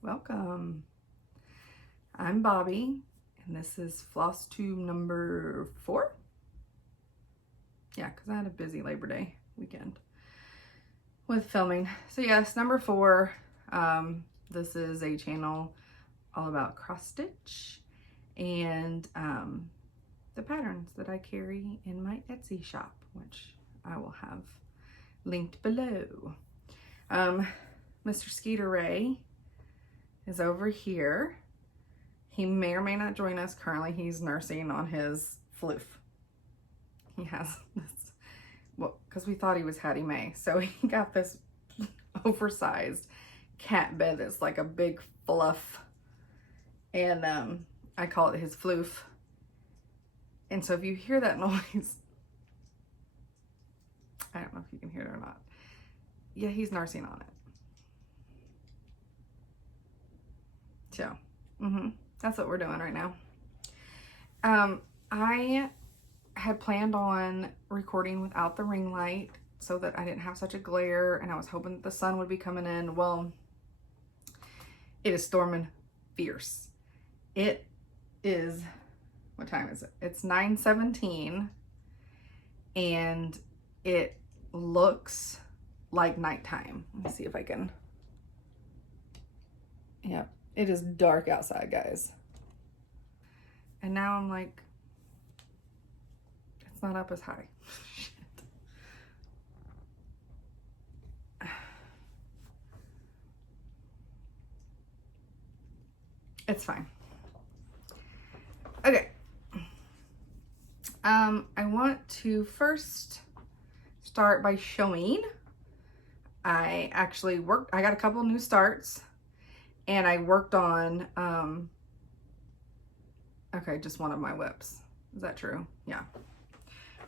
Welcome. I'm Bobby, and this is Flosstube number 4. Yeah, because I had a busy Labor Day weekend with filming. So yes, number 4. This is a channel all about cross stitch and the patterns that I carry in my Etsy shop, which I will have linked below. Mr. Skeeter Ray is over here. He may or may not join us. Currently, he's nursing on his floof. He has this, well, because we thought he was Hattie Mae. So he got this oversized cat bed that's like a big fluff. And I call it his floof. And so if you hear that noise, I don't know if you can hear it or not. Yeah, he's nursing on it. So, that's what we're doing right now. I had planned on recording without the ring light so that I didn't have such a glare, and I was hoping that the sun would be coming in. Well, it is storming fierce. It is, what time is it? It's 9:17, and it looks like nighttime. Let me see if I can. Yep, it is dark outside, guys. And now I'm like, it's not up as high. Shit. It's fine. Okay. I want to first start by showing. I actually worked, I got a couple new starts, and I worked on, okay, just one of my whips. Is that true? Yeah.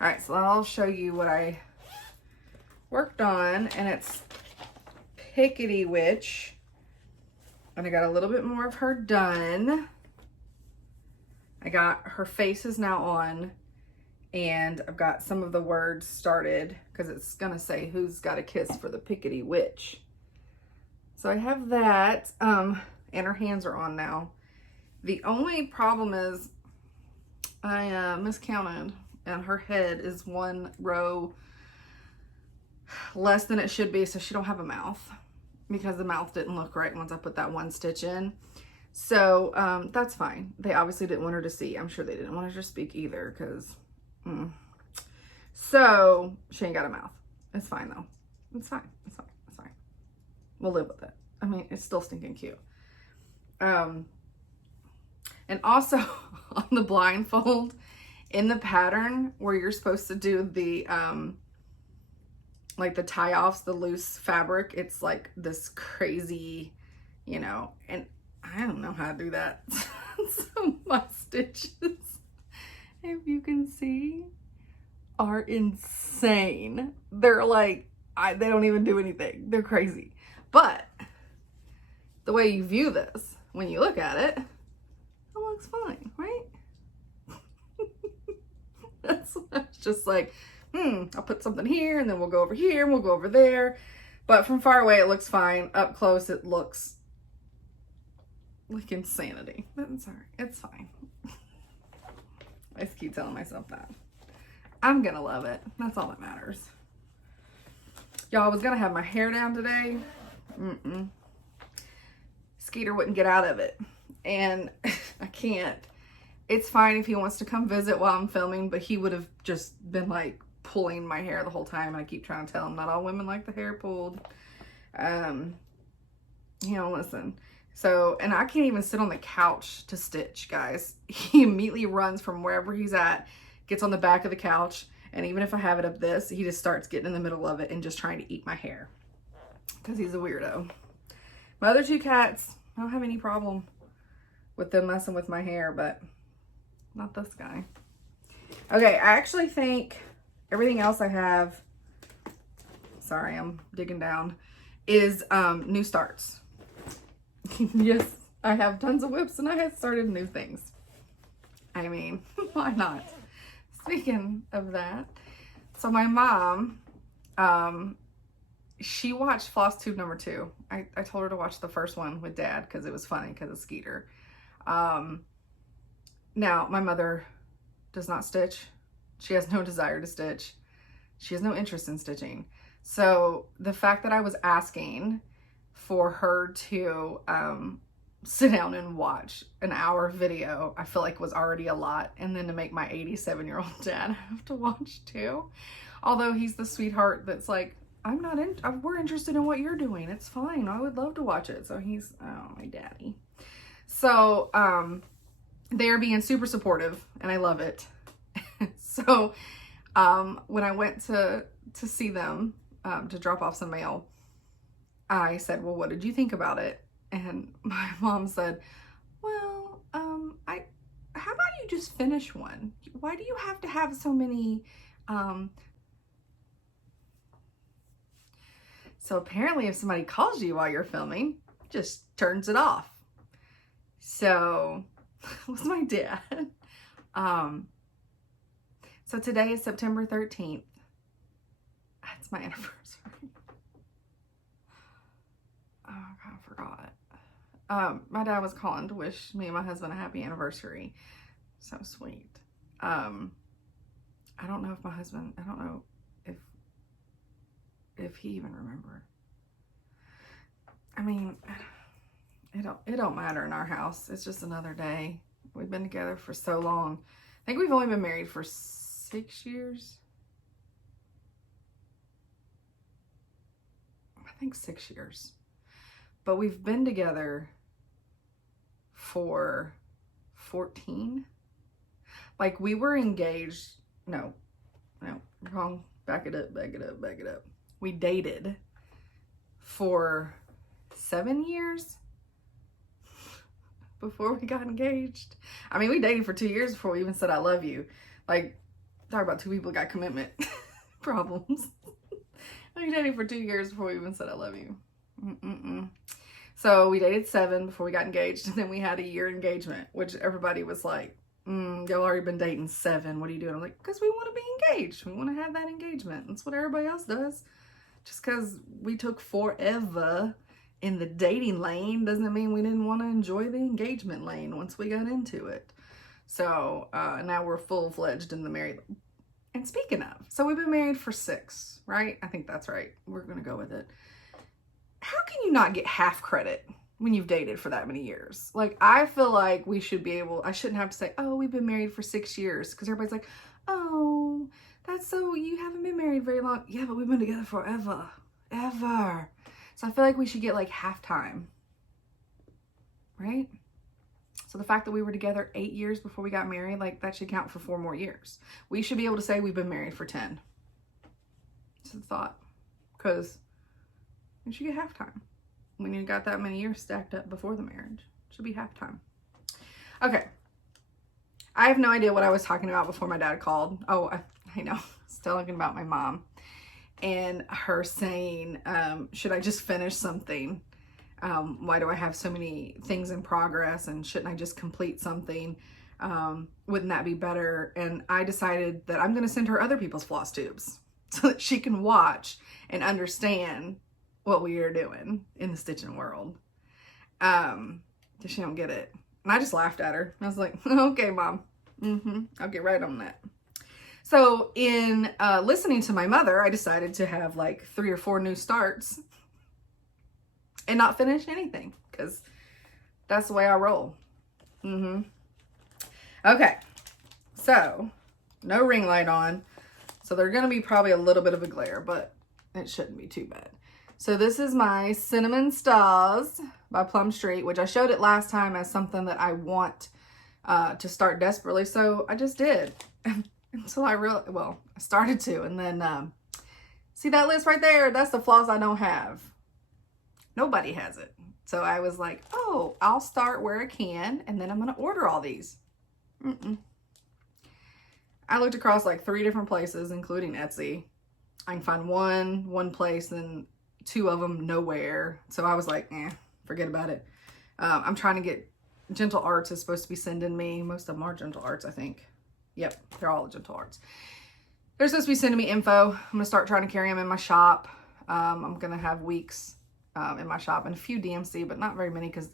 All right, so I'll show you what I worked on, and it's Pickety Witch, and I got a little bit more of her done. I got her face is now on, and I've got some of the words started because it's gonna say who's got a kiss for the Pickety Witch. So I have that, and her hands are on now. The only problem is I miscounted, and her head is one row less than it should be, so she don't have a mouth because the mouth didn't look right once I put that one stitch in. So that's fine. They obviously didn't want her to see. I'm sure they didn't want her to speak either because so she ain't got a mouth. It's fine though. It's fine. It's fine. It's fine. We'll live with it. I mean, it's still stinking cute. And also on the blindfold, in the pattern where you're supposed to do the like the tie-offs, the loose fabric, it's like this crazy, you know, and I don't know how to do that. So my stitches, if you can see, are insane. They're like, they don't even do anything. They're crazy. But the way you view this, when you look at it, it looks fine, right? That's just like, I'll put something here, and then we'll go over here, and we'll go over there. But from far away, it looks fine. Up close, it looks like insanity. But I'm sorry, it's fine. I just keep telling myself that. I'm gonna love it. That's all that matters. Y'all, I was gonna have my hair down today. Skeeter wouldn't get out of it, and I can't. It's fine if he wants to come visit while I'm filming, but he would have just been like pulling my hair the whole time, and I keep trying to tell him not all women like the hair pulled. You know, listen. So, and I can't even sit on the couch to stitch, guys. He immediately runs from wherever he's at, gets on the back of the couch, and even if I have it up this, he just starts getting in the middle of it and just trying to eat my hair because he's a weirdo. My other 2 cats, I don't have any problem with them messing with my hair, but not this guy. Okay, I actually think everything else I have, sorry, I'm digging down, is new starts. Yes, I have tons of whips, and I have started new things. I mean, why not? Speaking of that, so my mom she watched Flosstube number 2. I told her to watch the first one with Dad because it was funny because of Skeeter. Now, my mother does not stitch. She has no desire to stitch. She has no interest in stitching. So the fact that I was asking for her to sit down and watch an hour video, I feel like was already a lot. And then to make my 87-year-old dad have to watch too. Although he's the sweetheart that's like, we're interested in what you're doing. It's fine. I would love to watch it. So he's, oh, my daddy. So they are being super supportive and I love it. So when I went to see them, to drop off some mail, I said, well, what did you think about it? And my mom said, well, how about you just finish one? Why do you have to have so many, So apparently if somebody calls you while you're filming, just turns it off. So it was my dad. So today is September 13th. That's my anniversary. Oh God, I forgot. My dad was calling to wish me and my husband a happy anniversary. So sweet. I don't know if my husband, I don't know if he even remembered. I mean, it don't matter in our house. It's just another day. We've been together for so long. I think we've only been married for 6 years. I think 6 years. But we've been together for 14. Like we were engaged. No, wrong. Back it up. We dated for 7 years before we got engaged. I mean, we dated for 2 years before we even said I love you. Like, talk about two people got commitment problems. We dated for 2 years before we even said I love you. So we dated 7 before we got engaged, and then we had a year engagement, which everybody was like, y'all already been dating 7. What are you doing? I'm like, because we want to be engaged. We want to have that engagement. That's what everybody else does. Just because we took forever in the dating lane doesn't mean we didn't want to enjoy the engagement lane once we got into it. So now we're full-fledged in the married. And speaking of, so we've been married for 6, right? I think that's right. We're going to go with it. How can you not get half credit when you've dated for that many years? Like, I feel like we should be able, I shouldn't have to say, oh, we've been married for 6 years. Because everybody's like, oh, that's so, you haven't been married very long. Yeah, but we've been together forever. Ever. So I feel like we should get like halftime. Right? So the fact that we were together 8 years before we got married, like that should count for 4 more years. We should be able to say we've been married for 10. It's a thought. Because we should get halftime. When you got that many years stacked up before the marriage. It should be halftime. Okay. I have no idea what I was talking about before my dad called. Oh, I know. Still talking about my mom. And her saying, should I just finish something? Why do I have so many things in progress? And shouldn't I just complete something? Wouldn't that be better? And I decided that I'm going to send her other people's floss tubes so that she can watch and understand what we are doing in the stitching world. Because she don't get it. And I just laughed at her. I was like, okay, Mom. I'll get right on that. So in listening to my mother, I decided to have like 3 or 4 new starts and not finish anything because that's the way I roll. Okay, so no ring light on. So they're going to be probably a little bit of a glare, but it shouldn't be too bad. So this is my Cinnamon Stars by Plum Street, which I showed it last time as something that I want to start desperately. So I just did until I I started to. And then see that list right there? That's the floss I don't have. Nobody has it. So I was like, oh, I'll start where I can. And then I'm going to order all these. I looked across like 3 different places, including Etsy. I can find one place and 2 of them nowhere. So I was like, forget about it. I'm trying to get Gentle Arts is supposed to be sending me. Most of them are Gentle Arts, I think. Yep, they're all Gentle Arts. They're supposed to be sending me info. I'm going to start trying to carry them in my shop. I'm gonna have weeks in my shop and a few DMC, but not very many because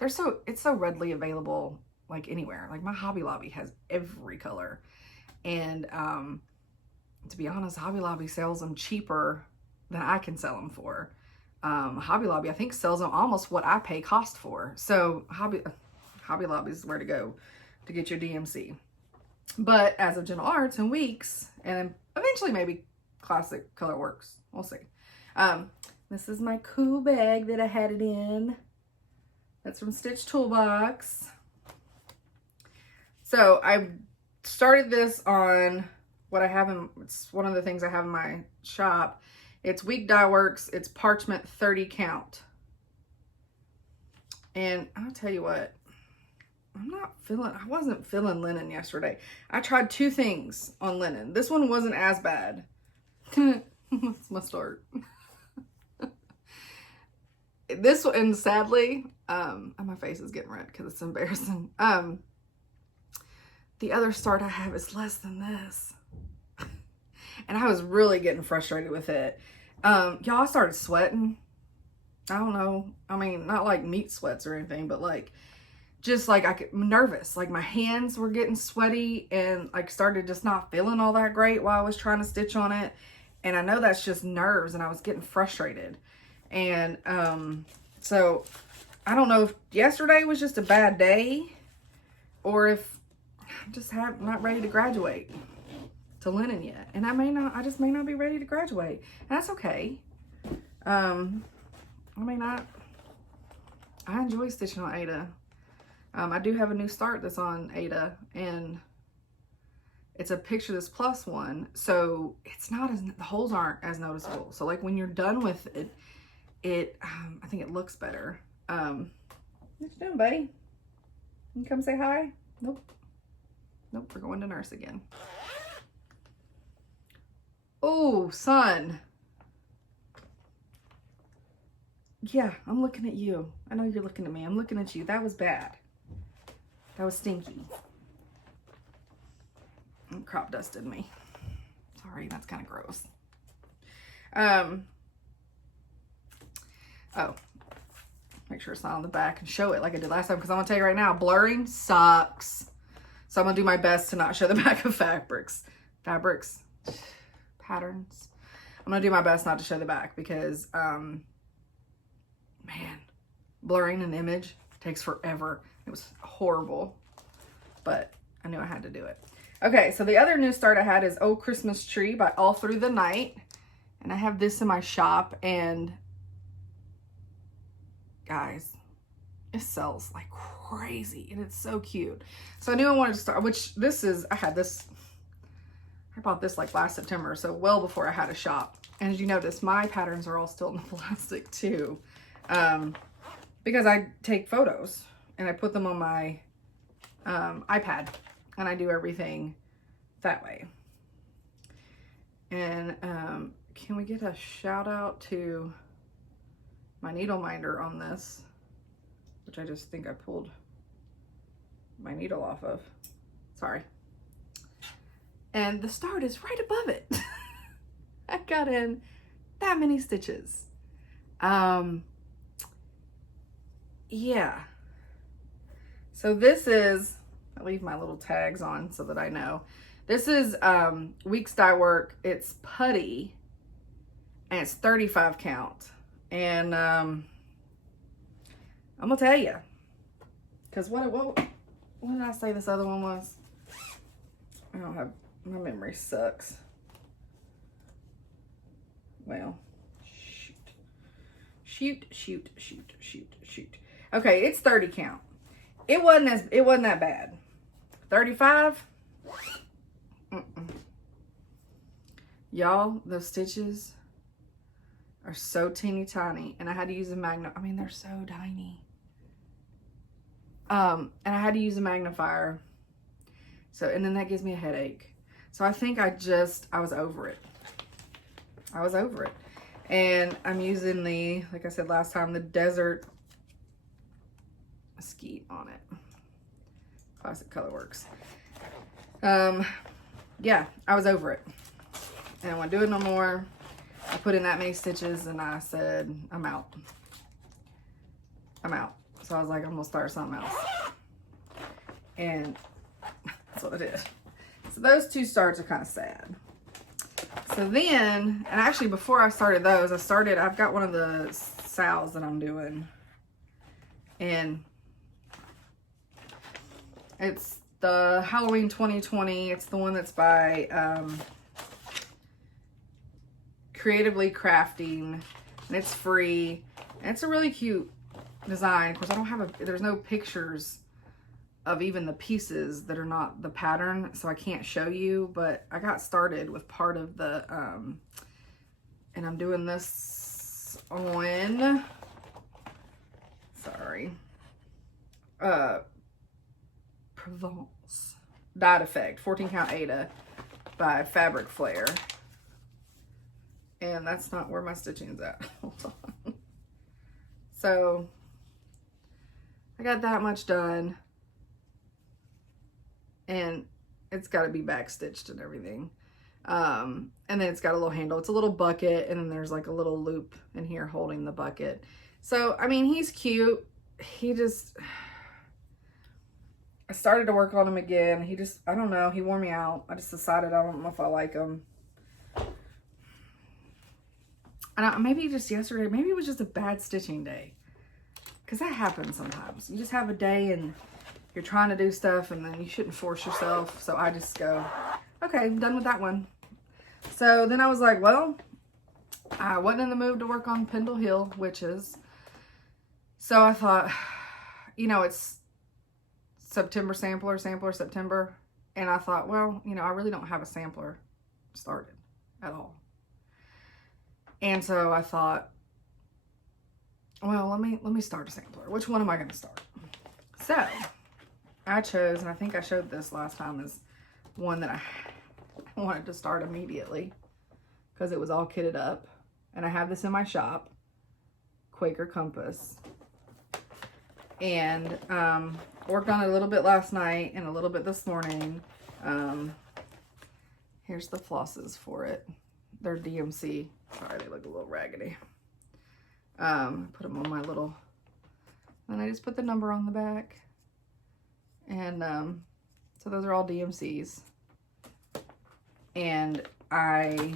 it's so readily available like anywhere. Like my Hobby Lobby has every color, and to be honest, Hobby Lobby sells them cheaper than I can sell them for. Hobby Lobby I think sells them almost what I pay cost for. So Hobby Lobby is where to go to get your DMC. But as of Gentle Arts in weeks, and eventually maybe Classic Color Works, we'll see. This is my cool bag that I had it in. That's from Stitch Toolbox. So I started this on what I have it's one of the things I have in my shop. It's Week Dye Works. It's parchment 30 count. And I'll tell you what, I wasn't feeling linen yesterday. I tried 2 things on linen. This one wasn't as bad. That's my start. This one, and sadly, my face is getting red because it's embarrassing. The other start I have is less than this. And I was really getting frustrated with it. Y'all, I started sweating. I don't know. I mean, not like meat sweats or anything, but like, just like I'm nervous. Like my hands were getting sweaty and like started just not feeling all that great while I was trying to stitch on it. And I know that's just nerves, and I was getting frustrated. And so I don't know if yesterday was just a bad day or if I'm just not ready to graduate to linen yet. And I just may not be ready to graduate. And that's okay. I enjoy stitching on Aida. I do have a new start that's on Aida, and it's a Picture This Plus one, so it's not as, the holes aren't as noticeable. So like when you're done with it, I think it looks better. What you doing, buddy? You come say hi? Nope, we're going to nurse again. Oh, son. Yeah, I'm looking at you. I know you're looking at me. I'm looking at you. That was bad. That was stinky. And crop dusted me. Sorry, that's kind of gross. Oh, make sure it's not on the back and show it like I did last time, because I'm gonna tell you right now, blurring sucks. So I'm gonna do my best to not show the back of patterns. I'm gonna do my best not to show the back because, man, blurring an image takes forever. It was horrible, but I knew I had to do it. Okay, so the other new start I had is Oh Christmas Tree by All Through the Night. And I have this in my shop, and guys, it sells like crazy, and it's so cute. So I knew I wanted to start, which this is, I bought this like last September, so well before I had a shop. And as you notice, my patterns are all still in the plastic too, because I take photos and I put them on my iPad, and I do everything that way. And can we get a shout out to my needle minder on this, which I just think I pulled my needle off of. Sorry. And the start is right above it. I got in that many stitches. Yeah. So this is, I leave my little tags on so that I know. This is Weeks Dye Work. It's putty, and it's 35 count. And I'm gonna tell you, because what did I say this other one was? I don't have, my memory sucks. Well, shoot. Okay, it's 30 count. It wasn't that bad. 35. Y'all, those stitches are so teeny tiny, and I had to use a I mean, they're so tiny. And I had to use a magnifier. So, and then that gives me a headache. So I think I was over it. And I'm using the, like I said last time, the Desert Mesquite on it. Classic Color Works. Yeah, I was over it. And I don't want to do it no more. I put in that many stitches and I said, I'm out. I'm out. So I was like, I'm gonna start something else. And that's what it is. So those 2 starts are kind of sad. So then, and actually before I started those, I've got one of the sals that I'm doing. And it's the Halloween 2020. It's the one that's by Creatively Crafting, and it's free. And it's a really cute design. Of course, I don't have there's no pictures of even the pieces that are not the pattern, so I can't show you, but I got started with part of the, and I'm doing this on, sorry, Provence Dyed Effect 14 count Ada by Fabric Flare. And that's not where my stitching's at. Hold on. So I got that much done. And it's got to be back stitched and everything. And then it's got a little handle. It's a little bucket, and then there's like a little loop in here holding the bucket. So, I mean, he's cute. He just, I started to work on him again. He just, I don't know. He wore me out. I just decided I don't know if I like him. Maybe just yesterday, maybe it was just a bad stitching day. Because that happens sometimes. You just have a day and you're trying to do stuff and then you shouldn't force yourself. So I just go, okay, I'm done with that one. So then I was like, well, I wasn't in the mood to work on Pendle Hill Witches. So I thought, you know, it's September sampler September. And I thought, well, you know, I really don't have a sampler started at all. And so I thought, well, let me start a sampler. Which one am I going to start? So I chose, and I think I showed this last time, as one that I wanted to start immediately because it was all kitted up. And I have this in my shop, Quaker Compass. And worked on it a little bit last night and a little bit this morning. Here's the flosses for it. They're DMC. Sorry, they look a little raggedy. Put them on my little, and I just put the number on the back. And so those are all DMCs. And I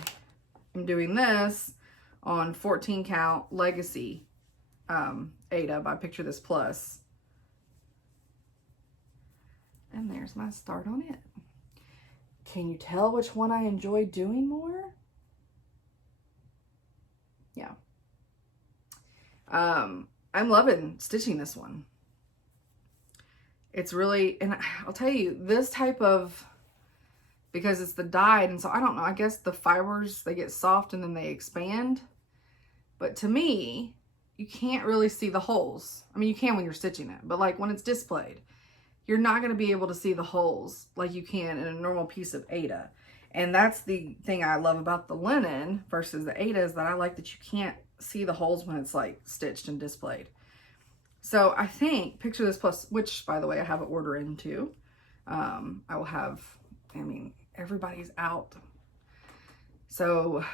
am doing this on 14 count Legacy Ada by Picture This Plus. And there's my start on it. Can you tell which one I enjoy doing more? Yeah. I'm loving stitching this one. It's really, and I'll tell you, this type of, because it's the dyed, and so I don't know, I guess the fibers, they get soft and then they expand. But to me, you can't really see the holes. I mean, you can when you're stitching it, but like when it's displayed, you're not going to be able to see the holes like you can in a normal piece of Ada. And that's the thing I love about the linen versus the Ada, is that I like that you can't see the holes when it's like stitched and displayed. So I think Picture This Plus, which by the way, I have an order in too. I will have, I mean, everybody's out. So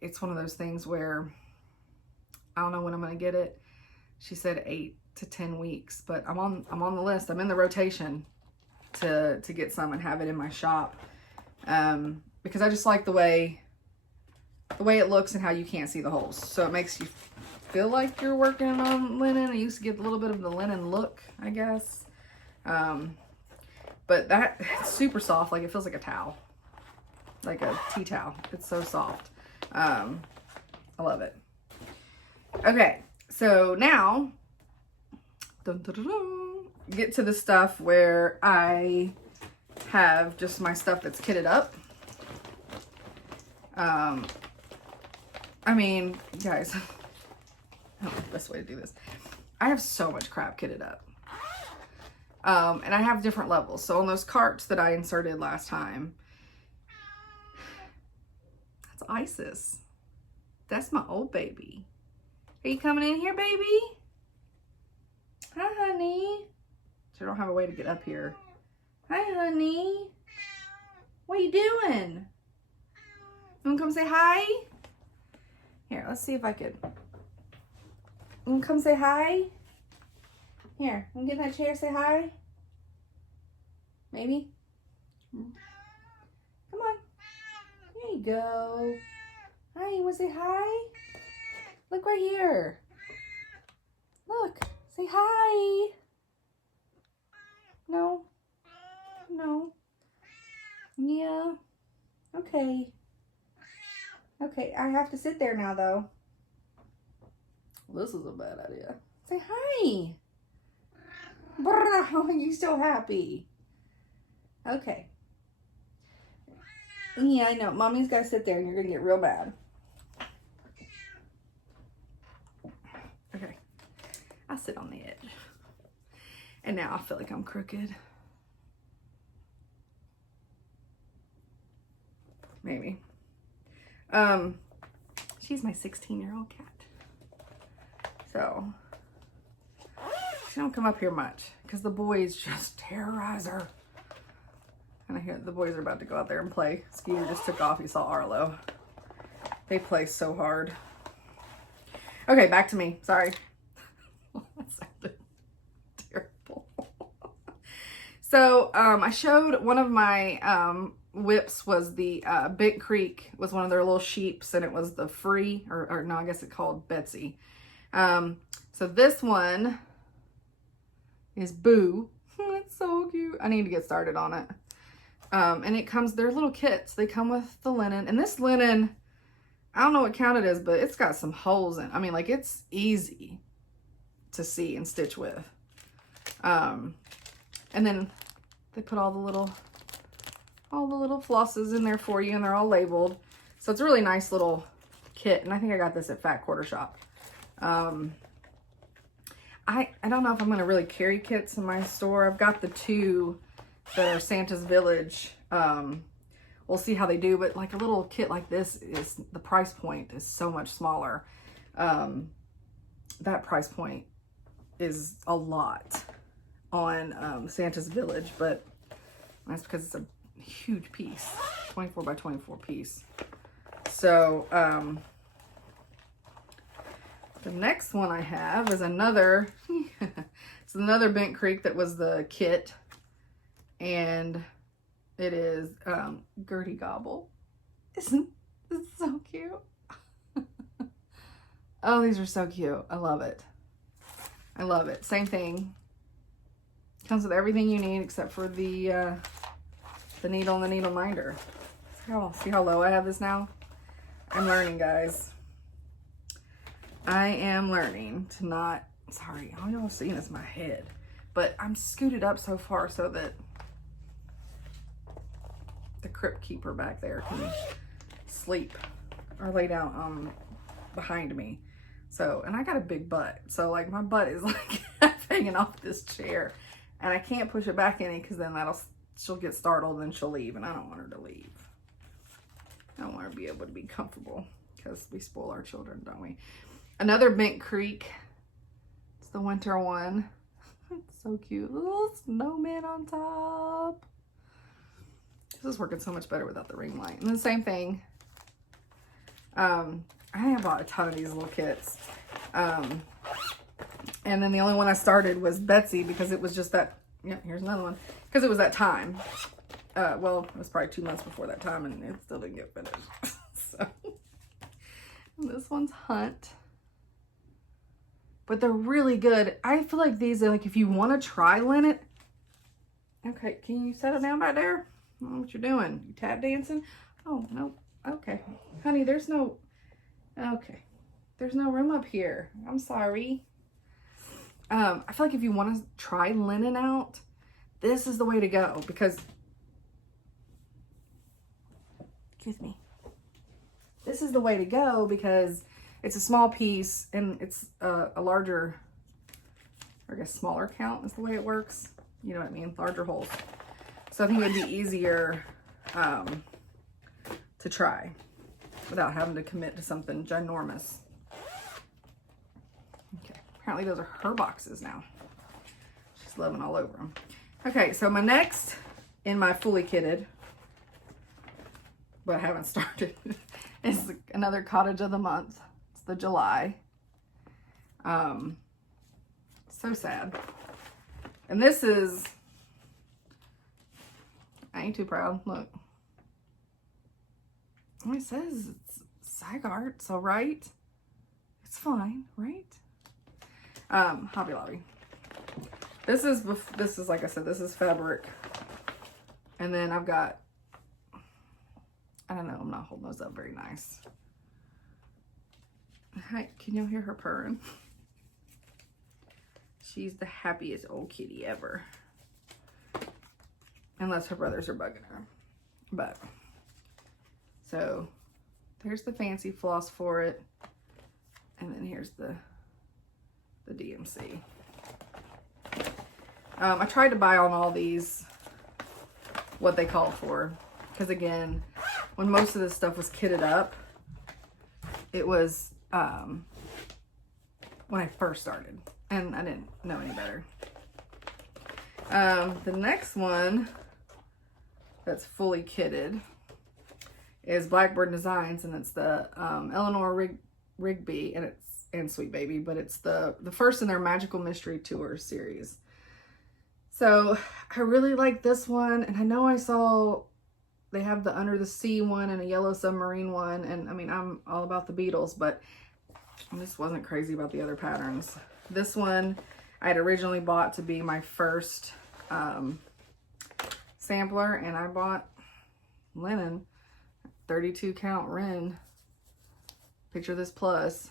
it's one of those things where I don't know when I'm going to get it. She said 8 to 10 weeks, but I'm on the list. I'm in the rotation to get some and have it in my shop. Because I just like the way it looks and how you can't see the holes. So it makes you feel like you're working on linen. I used to get a little bit of the linen look, I guess. But it's super soft. Like it feels like a towel, like a tea towel. It's so soft. I love it. Okay, so now get to the stuff where I have just my stuff that's kitted up. I mean, guys, I don't know the best way to do this. I have so much crap kitted up. And I have different levels. So on those carts that I inserted last time, that's Isis. That's my old baby. Are you coming in here, baby? Hi, honey. So I don't have a way to get up here. Hi, honey. What are you doing? You wanna come say hi? Here, let's see if I could. You can come say hi? Here, you can get in that chair, say hi? Maybe? Come on. There you go. Hi, you want to say hi? Look right here. Look, say hi. No. No. Yeah. Okay. Okay, I have to sit there now, though. This is a bad idea. Say hi. Brrr, you so happy. Okay. Yeah, I know. Mommy's got to sit there and you're going to get real bad. Okay. I'll sit on the edge. And now I feel like I'm crooked. Maybe. She's my 16-year-old cat. So, she don't come up here much because the boys just terrorize her. And I hear the boys are about to go out there and play. Skeeter just took off. You saw Arlo. They play so hard. Okay, back to me. Sorry. That sounded terrible. So, I showed one of my whips was the Bent Creek, was one of their little sheeps, and it was the free, or no, I guess it's called Betsy. So this one is Boo. It's so cute. I need to get started on it. And it comes, they're little kits. They come with the linen, and this linen, I don't know what count it is, but it's got some holes in. I mean, like, it's easy to see and stitch with. And then they put all the little flosses in there for you, and they're all labeled. So it's a really nice little kit, and I think I got this at Fat Quarter Shop. I don't know if I'm going to really carry kits in my store. I've got the two that are Santa's Village. We'll see how they do, but like a little kit like this is, the price point is so much smaller. That price point is a lot on Santa's Village, but that's because it's a huge piece, 24 by 24 piece. So the next one I have is another, it's another Bent Creek that was the kit, and it is Gertie Gobble. Isn't this so cute? Oh, these are so cute. I love it. I love it. Same thing. Comes with everything you need except for the needle and the needle minder. See how low I have this now? I'm learning, guys. I am learning to not, sorry, all y'all seeing is my head, but I'm scooted up so far so that the crypt keeper back there can sleep or lay down behind me. So, and I got a big butt, so like my butt is like hanging off this chair, and I can't push it back any because then she'll get startled and she'll leave, and I don't want her to leave. I want her to be able to be comfortable because we spoil our children, don't we? Another Bent Creek. It's the winter one. It's so cute. Little snowman on top. This is working so much better without the ring light. And the same thing. I think I bought a ton of these little kits. And then the only one I started was Betsy because it was just that, yeah, here's another one. Because it was that time. Well, it was probably 2 months before that time and it still didn't get finished. So, and this one's Hunt. But they're really good. I feel like these are like, if you want to try linen. Okay, can you settle down back there? I don't know what you're doing. You tap dancing? Oh, no. Okay. Honey, there's no, okay. There's no room up here. I'm sorry. I feel like if you want to try linen out, this is the way to go because, excuse me. This is the way to go because it's a small piece and it's a larger, or I guess smaller count is the way it works. You know what I mean? Larger holes. So I think it'd be easier to try without having to commit to something ginormous. Okay, apparently those are her boxes now. She's loving all over them. Okay, so my next in my fully kitted, but I haven't started, is another Cottage of the Month. the July. So sad. And this is, I ain't too proud. Look. It says it's SAG art, so right? It's fine, right? Hobby Lobby. This is like I said, this is fabric. And then I've got, I don't know, I'm not holding those up very nice. Hi, can y'all hear her purring? She's the happiest old kitty ever. Unless her brothers are bugging her. But, so, there's the fancy floss for it. And then here's the DMC. I tried to buy on all these what they called for. Because again, when most of this stuff was kitted up, it was when I first started. And I didn't know any better. The next one that's fully kitted is Blackbird Designs, and it's the Eleanor Rigby, and Sweet Baby, but it's the first in their Magical Mystery Tour series. So I really like this one, and I know I saw they have the Under the Sea one and a Yellow Submarine one, and I mean, I'm all about the Beatles, but I just wasn't crazy about the other patterns. This one I had originally bought to be my first sampler, and I bought linen, 32 count Ren. Picture this plus.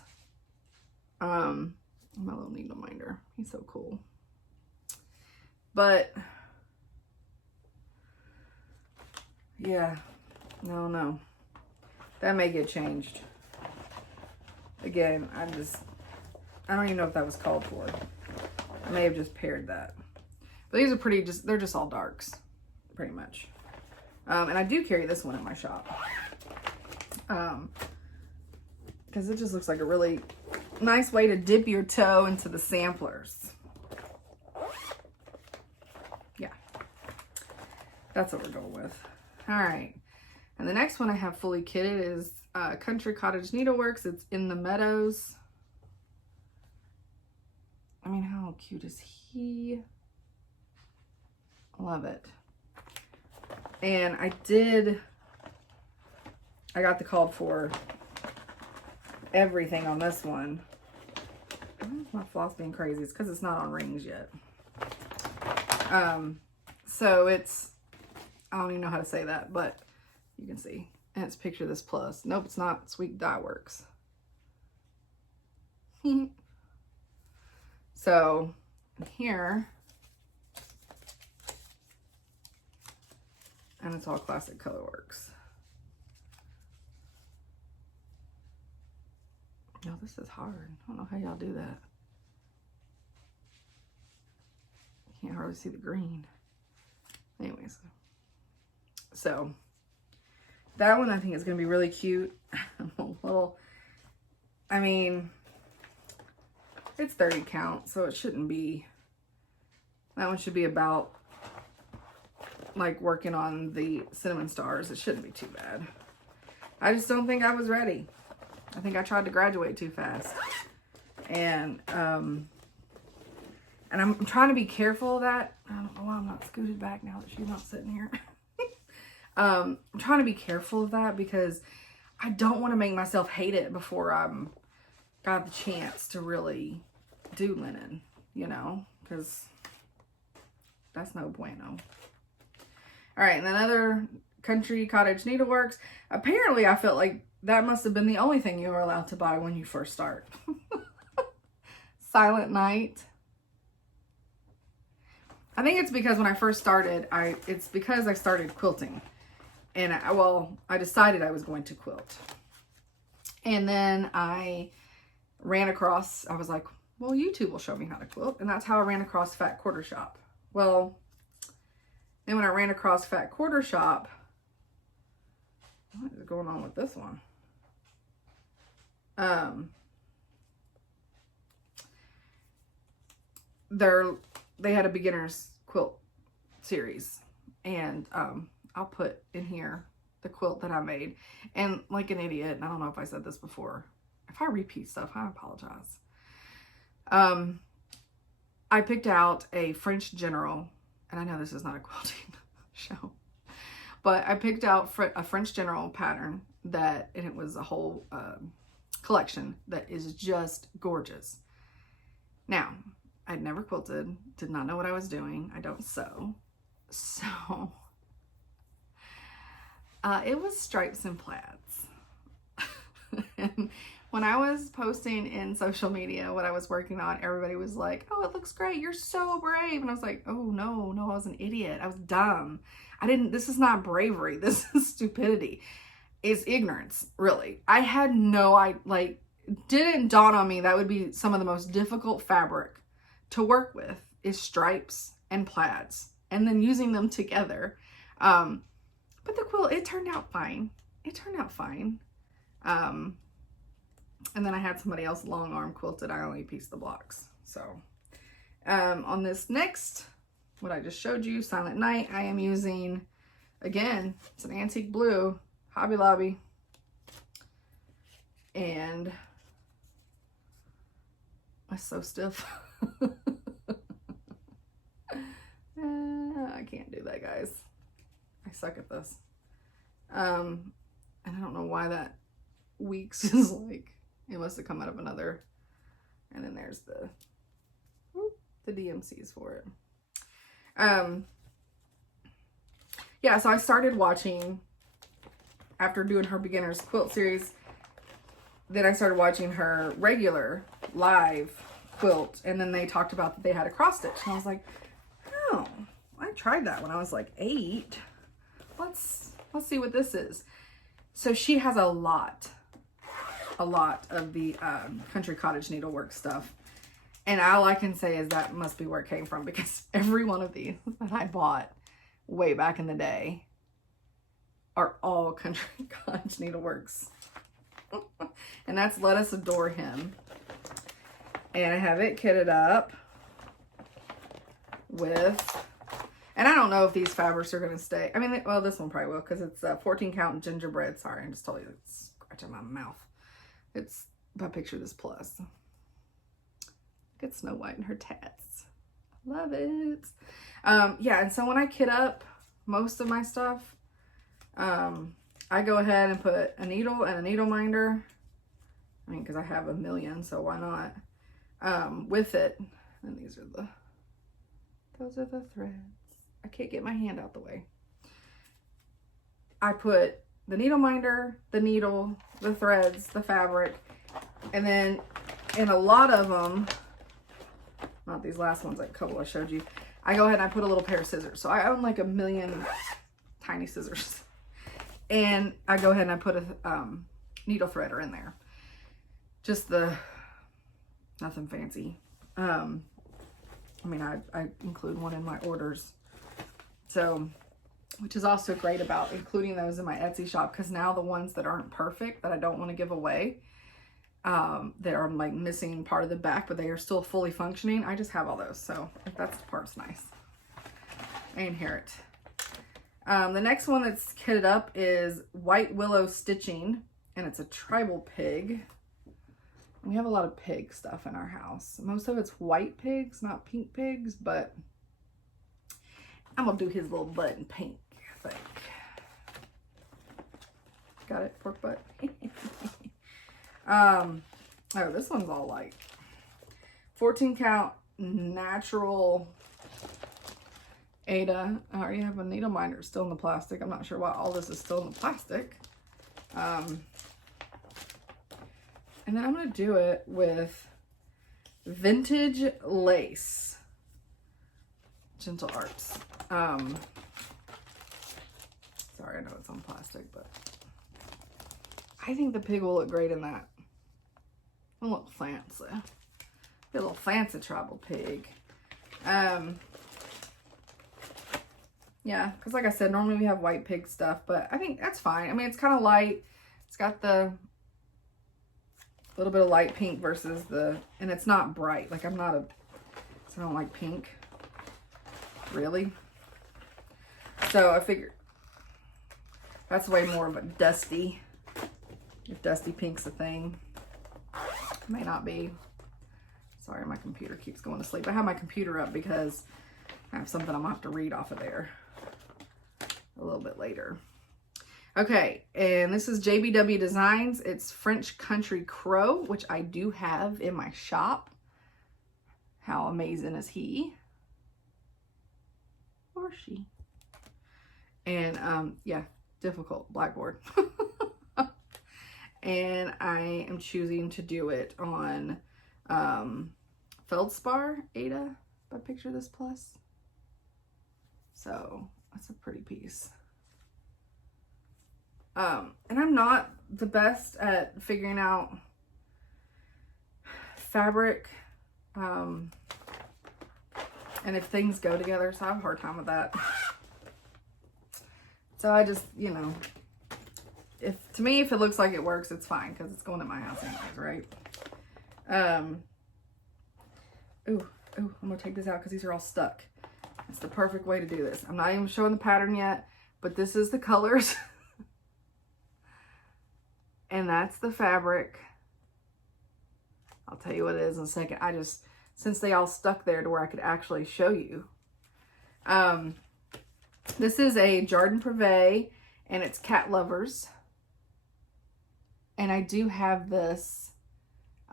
My little needle minder. He's so cool. But yeah, no. That may get changed. Again, I don't even know if that was called for. I may have just paired that. But these are pretty, they're just all darks, pretty much. And I do carry this one in my shop. Because it just looks like a really nice way to dip your toe into the samplers. Yeah. That's what we're going with. All right. And the next one I have fully kitted is Country Cottage Needleworks. It's In the Meadows. I mean, how cute is he? Love it. And I got the called for everything on this one. My floss being crazy. It's because it's not on rings yet. So it's, I don't even know how to say that, but you can see. And it's Picture This Plus. Nope, it's not. Sweet Dye Works. So here, and it's all Classic Colorworks. No, this is hard. I don't know how y'all do that. Can't hardly see the green. Anyways, so that one I think is going to be really cute. A little, I mean, it's 30 count, so it shouldn't be, that one should be about like working on the cinnamon stars. It shouldn't be too bad. I just don't think I was ready. I think I tried to graduate too fast. And I'm trying to be careful of that. I don't know why I'm not scooted back now that she's not sitting here. I'm trying to be careful of that because I don't want to make myself hate it before I'm got the chance to really do linen, you know, because that's no bueno. All right, and another Country Cottage Needleworks. Apparently, I felt like that must have been the only thing you were allowed to buy when you first start. Silent Night. I think it's because when I first started, it's because I started quilting. And I decided I was going to quilt. And then I ran across, I was like, well, YouTube will show me how to quilt. And that's how I ran across Fat Quarter Shop. Well, then when I ran across Fat Quarter Shop, what is going on with this one? They had a beginner's quilt series, and I'll put in here the quilt that I made. And like an idiot, I don't know if I said this before, If I repeat stuff, I apologize. I picked out a French General, and I know this is not a quilting show, but I picked out a French General pattern and it was a whole collection that is just gorgeous. Now, I'd never quilted, did not know what I was doing. I don't sew. So, it was stripes and plaids. And when I was posting in social media what I was working on, everybody was like, oh, it looks great. You're so brave. And I was like, oh, no, I was an idiot. I was dumb. This is not bravery. This is stupidity. It's ignorance, really. I had didn't dawn on me that would be some of the most difficult fabric to work with is stripes and plaids and then using them together. But the quilt, it turned out fine. It turned out fine. And then I had somebody else long arm quilted. I only pieced the blocks. So, on this next, what I just showed you, Silent Night, I am using, again, it's an antique blue, Hobby Lobby. And it's so stiff. I can't do that, guys. I suck at this. And I don't know why that weeks is like, it must have come out of another. And then there's the DMCs for it. Yeah, so I started watching, after doing her beginner's quilt series, then I started watching her regular live quilt, and then they talked about that they had a cross stitch, and I was like, oh, I tried that when I was like 8. Let's see what this is. So she has a lot of the country cottage needlework stuff, and all I can say is that must be where it came from, because every one of these that I bought way back in the day are all country cottage needleworks. And that's Let Us Adore Him. And I have it kitted up with, and I don't know if these fabrics are going to stay. I mean, well, this one probably will, because it's 14 count gingerbread. Sorry, I just told you it's scratching my mouth. It's, if I picture this plus. Look at Snow White and her tats. Love it. Yeah, and so when I kit up most of my stuff, I go ahead and put a needle and a needle minder. I mean, because I have a million, so why not? With it. And those are the threads. I can't get my hand out the way. I put the needle minder, the needle, the threads, the fabric, and then in a lot of them, not these last ones, like a couple I showed you, I go ahead and I put a little pair of scissors. So I own like a million tiny scissors. And I go ahead and I put a needle threader in there. Just nothing fancy. I mean, I include one in my orders. So, which is also great about including those in my Etsy shop, because now the ones that aren't perfect, that I don't want to give away, that are like missing part of the back, but they are still fully functioning, I just have all those. So that's the part's nice. I inherit. The next one that's kitted up is White Willow Stitching, and it's a tribal pig. We have a lot of pig stuff in our house. Most of it's white pigs, not pink pigs, but I'm gonna do his little butt in pink, I think. Got it, pork butt? Oh, this one's all like 14 count natural Ada. I already have a needle minder still in the plastic. I'm not sure why all this is still in the plastic. And then I'm going to do it with Vintage Lace. Gentle Arts. Sorry, I know it's on plastic, but I think the pig will look great in that. A little fancy. Be a little fancy tribal pig. Yeah, because like I said, normally we have white pig stuff, but I think that's fine. I mean, it's kind of light. It's got the little bit of light pink versus and it's not bright. Like I don't like pink. Really? So I figured that's way more of a dusty, if dusty pink's a thing. may not be. Sorry, my computer keeps going to sleep. I have my computer up because I have something I'm gonna have to read off of there a little bit later. Okay, and this is JBW Designs. It's French Country Crow, which I do have in my shop. How amazing is he? Or she? And yeah, difficult blackboard. And I am choosing to do it on Feldspar Ada, if I picture this plus. So that's a pretty piece. And I'm not the best at figuring out fabric and if things go together, so I have a hard time with that. So I just, you know, to me, if it looks like it works, it's fine because it's going in my house anyways, right? Ooh, I'm gonna take this out because these are all stuck. It's the perfect way to do this. I'm not even showing the pattern yet, but this is the colors. And that's the fabric. I'll tell you what it is in a second. Since they all stuck there to where I could actually show you. This is a Jardin Privé, and it's Cat Lovers. And I do have this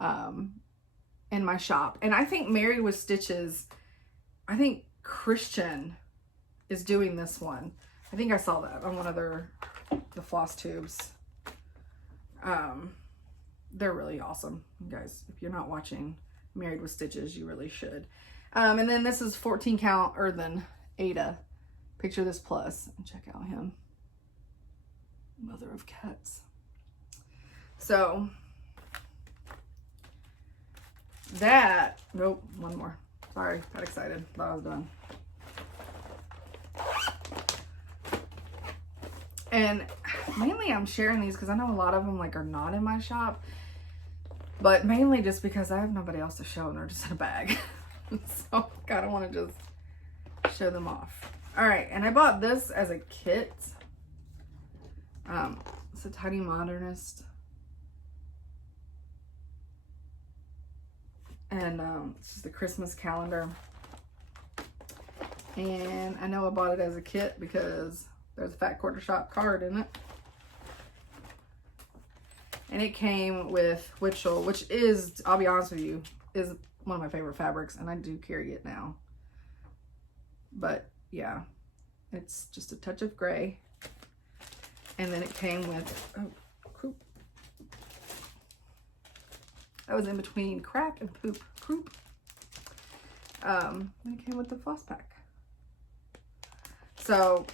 in my shop. And I think Married with Stitches, I think Christian is doing this one. I think I saw that on one of the Flosstubes. They're really awesome, you guys. If you're not watching Married with Stitches, you really should. And then this is 14 count earthen Ada. Picture this plus and check out him. Mother of cats. So that, nope, one more. Sorry, got excited. Thought I was done. And mainly I'm sharing these because I know a lot of them like are not in my shop, but mainly just because I have nobody else to show and they're just in a bag. So I kind of want to just show them off. All right, and I bought this as a kit. It's a Tiny Modernist. And this is the Christmas calendar. And I know I bought it as a kit because there's a Fat Quarter Shop card in it. And it came with Witchell, which is, I'll be honest with you, is one of my favorite fabrics, and I do carry it now. But yeah, it's just a touch of gray. And then it came with, oh, croup. I was in between crack and poop, croup. And it came with the floss pack. So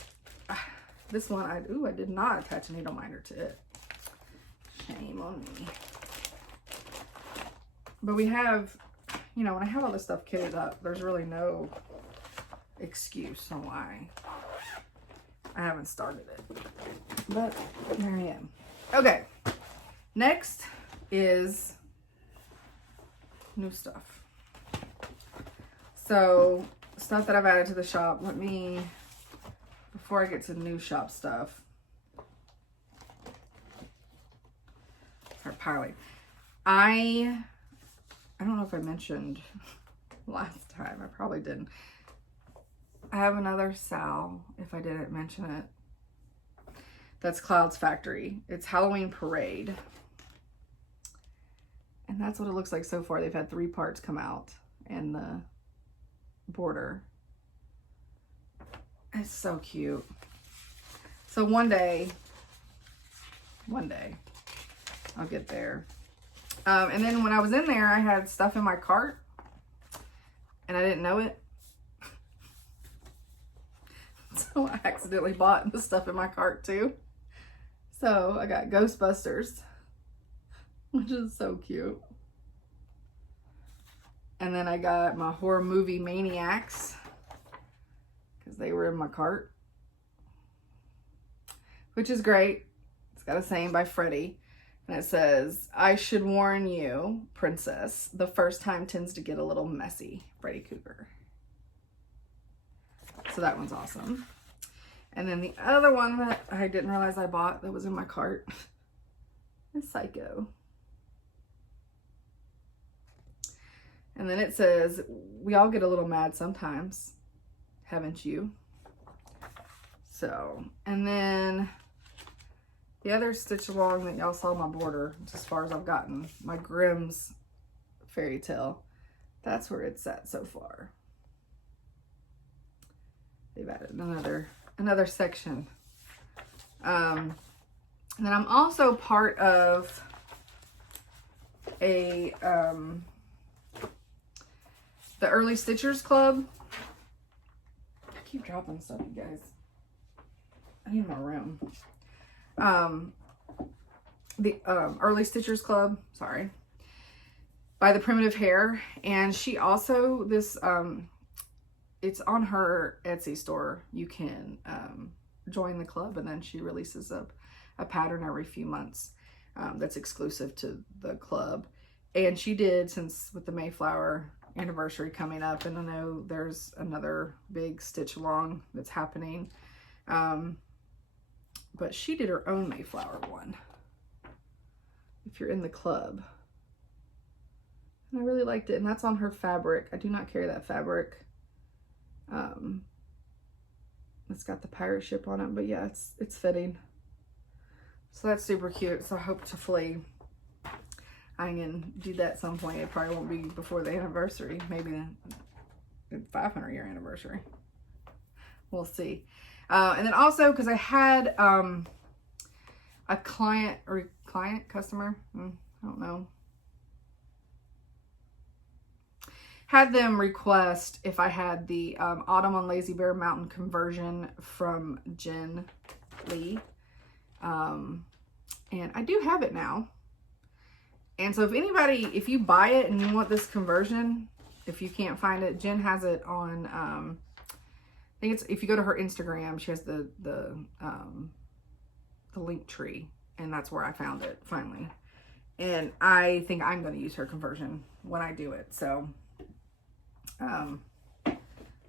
this one, I did not attach a needle minder to it. Shame on me. But we have, you know, when I have all this stuff kitted up, there's really no excuse on why I haven't started it. But here I am. Okay, next is new stuff. So stuff that I've added to the shop. Before I get to new shop stuff, start piling. I don't know if I mentioned last time. I probably didn't. I have another Sal, if I didn't mention it. That's Cloud's Factory. It's Halloween Parade. And that's what it looks like so far. They've had 3 parts come out in the border. It's so cute. So one day, I'll get there. And then when I was in there, I had stuff in my cart and I didn't know it. So I accidentally bought the stuff in my cart too. So I got Ghostbusters, which is so cute. And then I got my horror movie Maniacs because they were in my cart, which is great. It's got a saying by Freddie. And it says, "I should warn you, princess, the first time tends to get a little messy." Freddy Cougar. So that one's awesome. And then the other one that I didn't realize I bought that was in my cart is Psycho. And then it says, we all get a little mad sometimes, haven't you? So, and then the other stitch along that y'all saw my border, as far as I've gotten, my Grimm's fairy tale, that's where it's at so far. They've added another section. And then I'm also part of a the Early Stitchers Club. I keep dropping stuff, you guys. I need more room. The Early Stitchers Club, sorry, by the Primitive Hair, and she also this it's on her Etsy store. You can join the club, and then she releases a pattern every few months that's exclusive to the club. And she did, since with the Mayflower anniversary coming up, and I know there's another big stitch along that's happening, but she did her own Mayflower one if you're in the club, and I really liked it. And that's on her fabric. I do not carry that fabric. It's got the pirate ship on it, but yeah, it's fitting. So that's super cute. So I hope to flee. I can do that at some point. It probably won't be before the anniversary. Maybe the 500-year anniversary. We'll see. And then also, because I had a customer, I don't know, had them request if I had the Autumn on Lazy Bear Mountain conversion from Jen Lee. And I do have it now. And so if anybody, if you buy it and you want this conversion, if you can't find it, Jen has it on, I think it's, if you go to her Instagram, she has the link tree, and that's where I found it finally. And I think I'm going to use her conversion when I do it. So,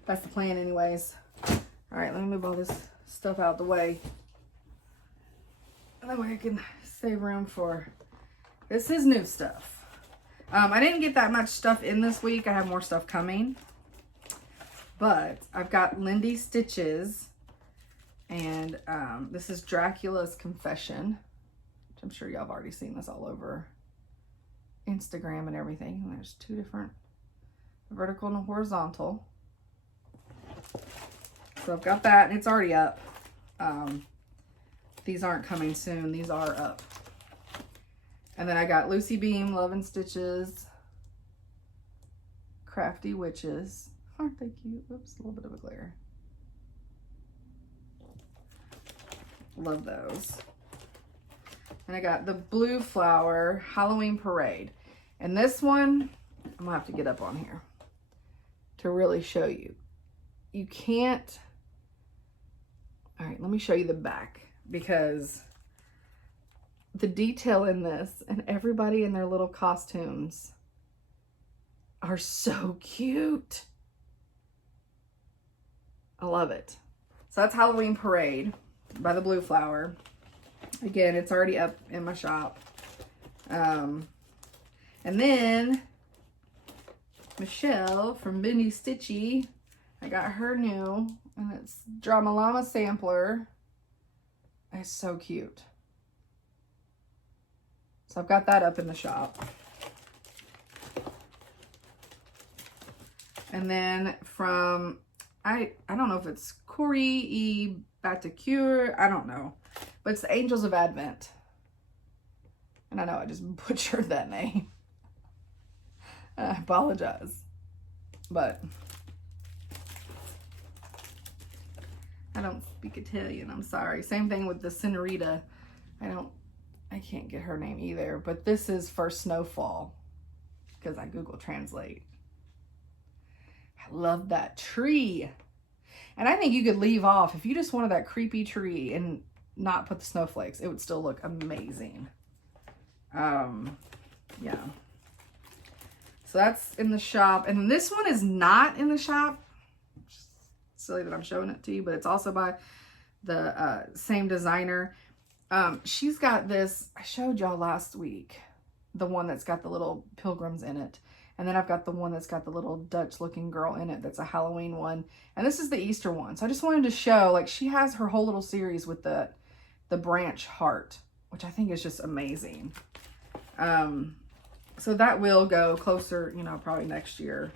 that's the plan anyways. All right, let me move all this stuff out of the way. And that way I can save room for, this is new stuff. I didn't get that much stuff in this week. I have more stuff coming. But I've got Lindy Stitches. And this is Dracula's Confession. Which I'm sure y'all have already seen this all over Instagram and everything. And there's two different, vertical and horizontal. So I've got that, and it's already up. These aren't coming soon. These are up. And then I got Lucy Beam, Love and Stitches, Crafty Witches. Aren't they cute? Oops, a little bit of a glare. Love those. And I got the Blue Flower Halloween Parade. And this one, I'm gonna have to get up on here to really show you. You can't, all right, let me show you the back, because the detail in this and everybody in their little costumes are so cute. I love it. So that's Halloween Parade by the Blue Flower. Again, it's already up in my shop. And then Michelle from Bendy Stitchy, I got her new, and it's Drama Llama Sampler. It's so cute. So I've got that up in the shop. And then from, I don't know if it's Corey E. Batacure, I don't know. But it's the Angels of Advent. And I know I just butchered that name. I apologize. But I don't speak Italian, I'm sorry. Same thing with the Senorita. I can't get her name either. But this is for Snowfall, because I Google Translate. I love that tree. And I think you could leave off, if you just wanted that creepy tree and not put the snowflakes, it would still look amazing. Yeah. So that's in the shop. And then this one is not in the shop. Silly that I'm showing it to you, but it's also by the same designer. She's got this, I showed y'all last week, the one that's got the little pilgrims in it. And then I've got the one that's got the little Dutch looking girl in it. That's a Halloween one. And this is the Easter one. So I just wanted to show, like, she has her whole little series with the branch heart, which I think is just amazing. So that will go closer, you know, probably next year.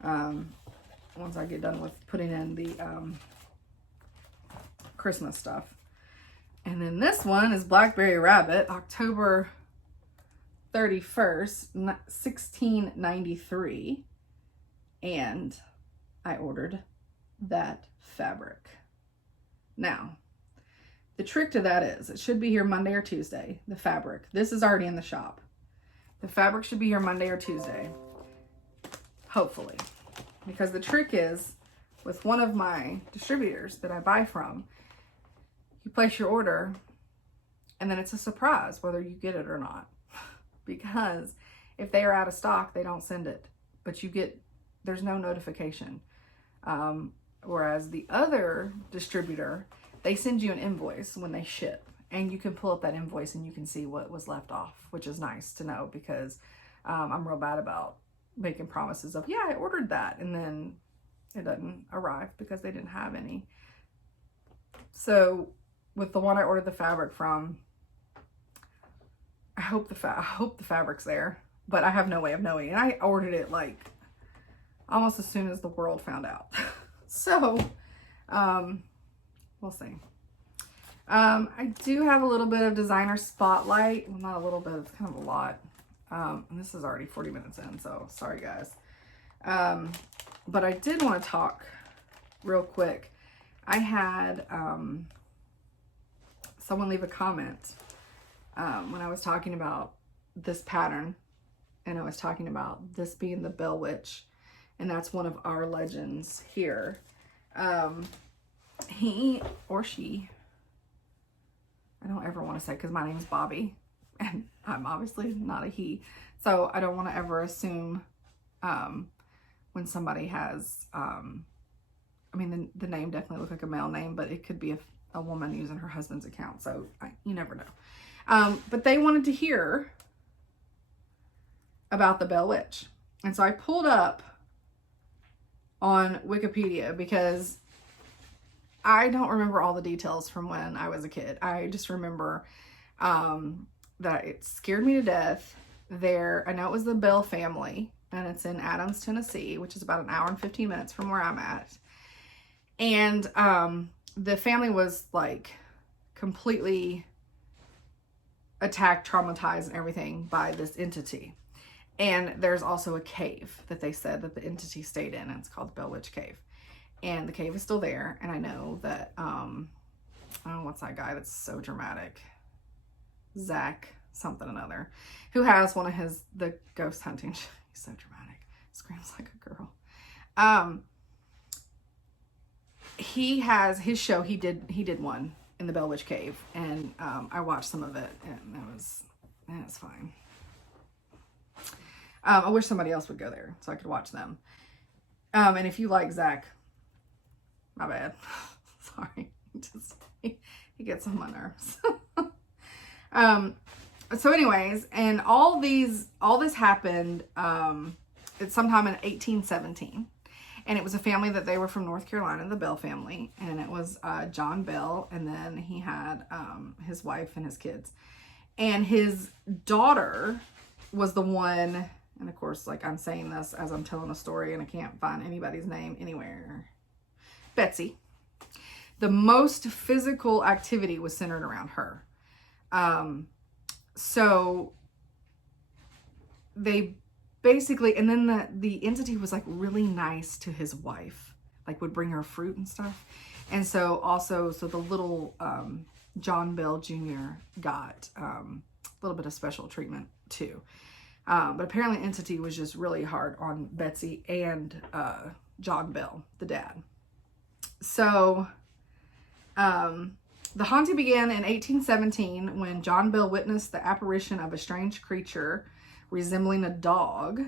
Once I get done with putting in the Christmas stuff. And then this one is Blackberry Rabbit, October 31st, 1693. And I ordered that fabric. Now, the trick to that is it should be here Monday or Tuesday, the fabric. This is already in the shop. The fabric should be here Monday or Tuesday, hopefully. Because the trick is, with one of my distributors that I buy from, you place your order and then it's a surprise whether you get it or not. Because if they are out of stock, they don't send it. But there's no notification. Whereas the other distributor, they send you an invoice when they ship. And you can pull up that invoice and you can see what was left off, which is nice to know because I'm real bad about making promises of, yeah, I ordered that. And then it doesn't arrive because they didn't have any. So with the one I ordered the fabric from, I hope the fabric's there, but I have no way of knowing. And I ordered it like almost as soon as the world found out. So, we'll see. I do have a little bit of designer spotlight. Well, not a little bit, it's kind of a lot. And this is already 40 minutes in, so sorry guys. But I did want to talk real quick. I had someone leave a comment when I was talking about this pattern, and I was talking about this being the Bell Witch, and that's one of our legends here. He or she, I don't ever want to say, because my name's Bobby and I'm obviously not a he, so I don't want to ever assume when somebody has I mean the name definitely looks like a male name, but it could be a woman using her husband's account, so you never know. But they wanted to hear about the Bell Witch, and so I pulled up on Wikipedia because I don't remember all the details from when I was a kid. I just remember that it scared me to death. I know it was the Bell family, and it's in Adams, Tennessee, which is about an hour and 15 minutes from where I'm at. And the family was like completely attacked, traumatized, and everything by this entity. And there's also a cave that they said that the entity stayed in, and it's called the Bell Witch Cave. And the cave is still there. And I know that, oh, what's that guy that's so dramatic? Zach something another, who has one of the ghost hunting. He's so dramatic. Screams like a girl. He has his show. He did one in the Bell Witch Cave, and I watched some of it, and it was fine. I wish somebody else would go there so I could watch them. And if you like Zach, my bad. Sorry. He gets on my nerves. So anyways, and all this happened, it's sometime in 1817, and it was a family that they were from North Carolina, the Bell family, and it was, John Bell, and then he had, his wife and his kids, and his daughter was the one, and of course, like I'm saying this as I'm telling a story and I can't find anybody's name anywhere. Betsy. The most physical activity was centered around her. So they basically, and then the entity was like really nice to his wife, like would bring her fruit and stuff. And so also, the little John Bell Jr. got a little bit of special treatment too. But apparently entity was just really hard on Betsy and John Bell, the dad. So the haunting began in 1817 when John Bell witnessed the apparition of a strange creature resembling a dog.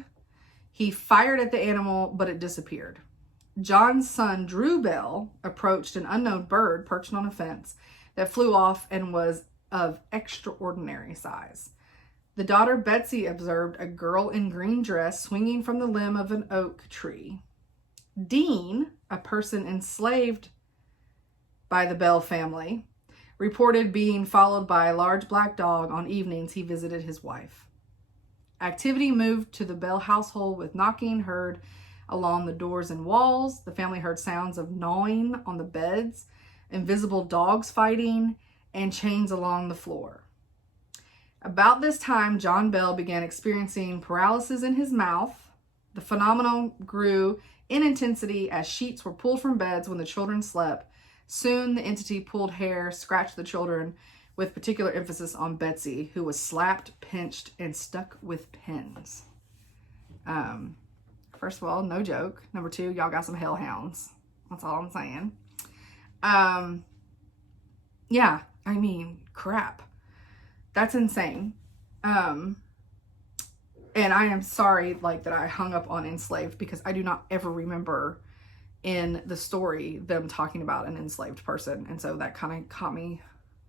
He fired at the animal, but it disappeared. John's son, Drew Bell, approached an unknown bird perched on a fence that flew off and was of extraordinary size. The daughter Betsy observed a girl in green dress swinging from the limb of an oak tree. Dean, a person enslaved by the Bell family, reported being followed by a large black dog on evenings he visited his wife. Activity moved to the Bell household with knocking heard along the doors and walls. The family heard sounds of gnawing on the beds, invisible dogs fighting, and chains along the floor. About this time, John Bell began experiencing paralysis in his mouth. The phenomenon grew in intensity as sheets were pulled from beds when the children slept. Soon, the entity pulled hair, scratched the children, with particular emphasis on Betsy, who was slapped, pinched, and stuck with pins. First of all, no joke. Number two, y'all got some hellhounds. That's all I'm saying. Yeah, I mean, crap. That's insane. And I am sorry, like, that I hung up on enslaved, because I do not ever remember in the story them talking about an enslaved person. And so that kind of caught me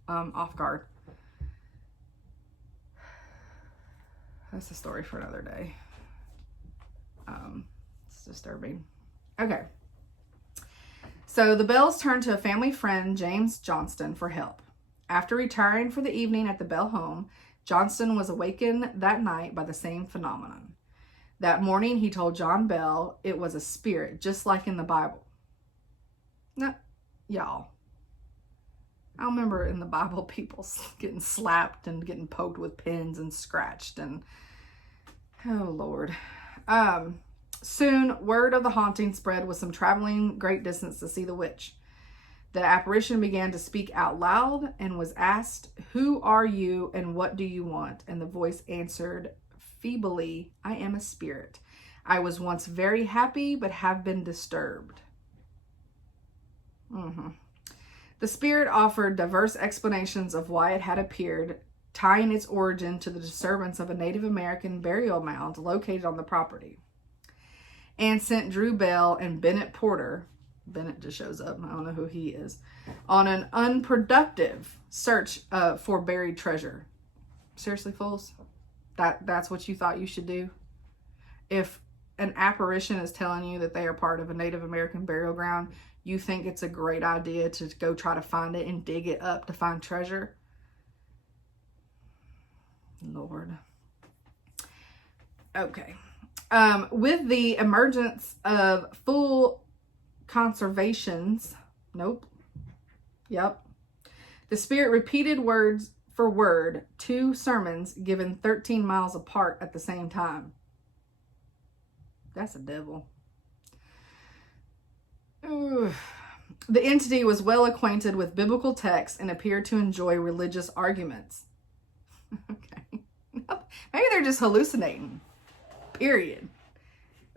off guard. That's a story for another day. It's disturbing. Okay. So the Bells turned to a family friend, James Johnston, for help. After retiring for the evening at the Bell home, Johnston was awakened that night by the same phenomenon. That morning, he told John Bell it was a spirit, just like in the Bible. No, y'all. I remember in the Bible people getting slapped and getting poked with pins and scratched, and oh Lord. Soon, word of the haunting spread with some traveling great distance to see the witch. The apparition began to speak out loud and was asked, "Who are you and what do you want?" And the voice answered feebly, "I am a spirit. I was once very happy, but have been disturbed." The spirit offered diverse explanations of why it had appeared, tying its origin to the disturbance of a Native American burial mound located on the property, and sent Drew Bell and Bennett Porter, Bennett just shows up, I don't know who he is, on an unproductive search for buried treasure. Seriously, fools? That's what you thought you should do? If an apparition is telling you that they are part of a Native American burial ground, you think it's a great idea to go try to find it and dig it up to find treasure? Lord. Okay. With the emergence of full conservations, the spirit repeated words for word 2 sermons given 13 miles apart at the same time. That's a devil. Ooh. The entity was well acquainted with biblical texts and appeared to enjoy religious arguments. Okay. Maybe they're just hallucinating. Period.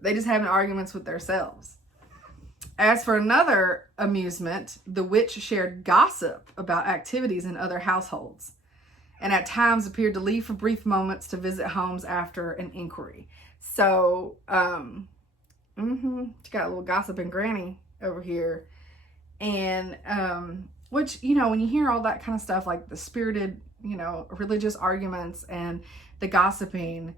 They just having arguments with themselves. As for another amusement, the witch shared gossip about activities in other households, and at times appeared to leave for brief moments to visit homes after an inquiry. So, she got a little gossiping granny over here. And, which, you know, when you hear all that kind of stuff, like the spirited, you know, religious arguments and the gossiping,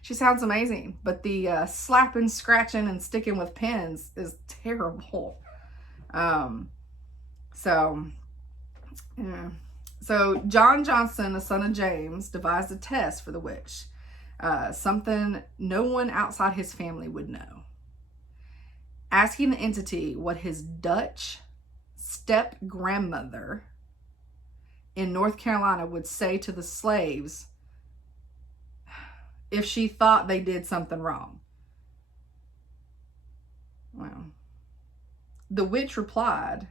she sounds amazing, but the slapping, scratching, and sticking with pins is terrible. So John Johnston, the son of James, devised a test for the witch, something no one outside his family would know. Asking the entity what his Dutch step-grandmother in North Carolina would say to the slaves if she thought they did something wrong. Well, the witch replied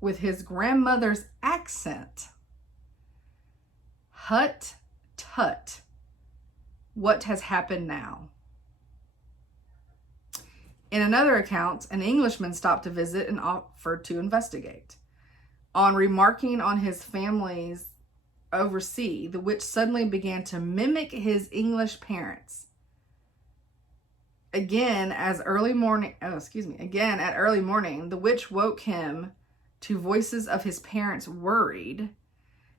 with his grandmother's accent, "Hut, tut, what has happened now?" In another account, an Englishman stopped to visit and offered to investigate. On remarking on his family's overseas, the witch suddenly began to mimic his English parents. Again, at early morning, the witch woke him to voices of his parents worried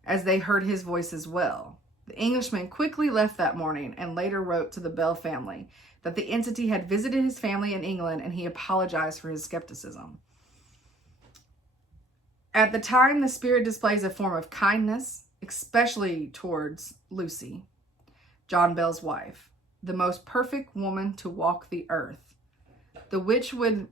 as they heard his voice as well. The Englishman quickly left that morning and later wrote to the Bell family that the entity had visited his family in England and he apologized for his skepticism. At the time, the spirit displays a form of kindness, especially towards Lucy, John Bell's wife, the most perfect woman to walk the earth. The witch would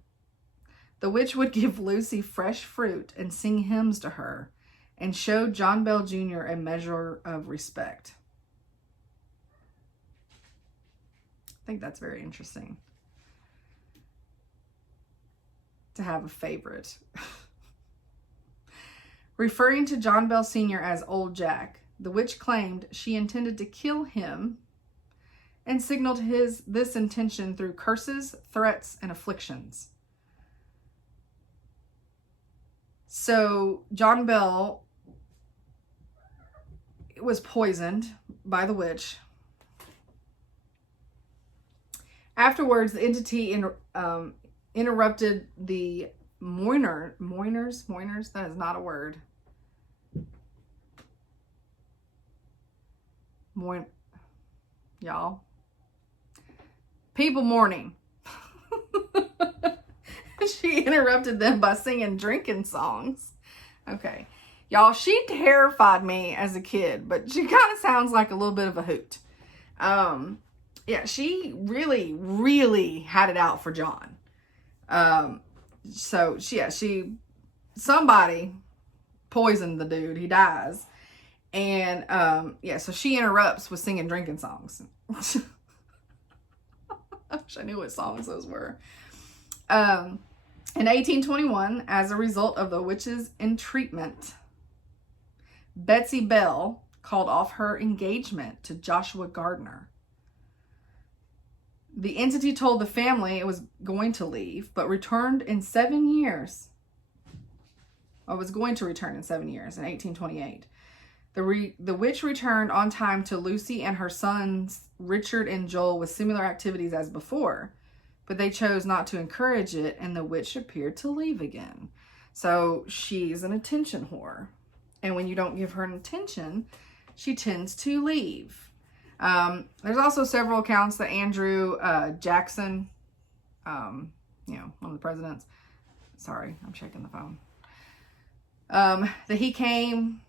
give Lucy fresh fruit and sing hymns to her and showed John Bell Jr. a measure of respect. I think that's very interesting. To have a favorite. Referring to John Bell Sr. as Old Jack, the witch claimed she intended to kill him and signaled this intention through curses, threats, and afflictions. So John Bell was poisoned by the witch. Afterwards, the entity interrupted the mourners, that is not a word. Y'all. People mourning. She interrupted them by singing drinking songs. Okay. Y'all, she terrified me as a kid, but she kind of sounds like a little bit of a hoot. Yeah, she really, really had it out for John. Somebody poisoned the dude. He dies. And, so she interrupts with singing drinking songs. I wish I knew what songs those were. In 1821, as a result of the witch's entreatment, Betsy Bell called off her engagement to Joshua Gardner. The entity told the family it was going to leave, but returned in 7 years. Or was going to return in 7 years, in 1828. The witch returned on time to Lucy and her sons, Richard and Joel, with similar activities as before, but they chose not to encourage it, and the witch appeared to leave again. So she's an attention whore. And when you don't give her an attention, she tends to leave. There's also several accounts that Andrew Jackson, one of the presidents, sorry, I'm checking the phone, that he came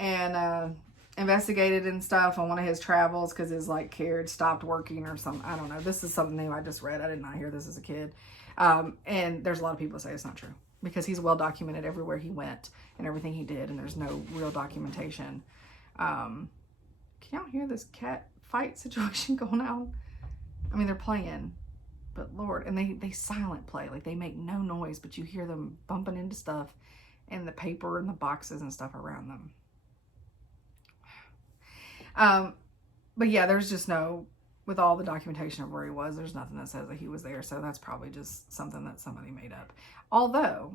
and investigated and stuff on one of his travels because his carriage stopped working or something. I don't know. This is something new I just read. I did not hear this as a kid. And there's a lot of people that say it's not true because he's well documented everywhere he went and everything he did, and there's no real documentation. Can y'all hear this cat fight situation going on? I mean, they're playing, but Lord, and they silent play. They make no noise, but you hear them bumping into stuff and the paper and the boxes and stuff around them. But yeah, there's just with all the documentation of where he was, there's nothing that says that he was there. So that's probably just something that somebody made up. Although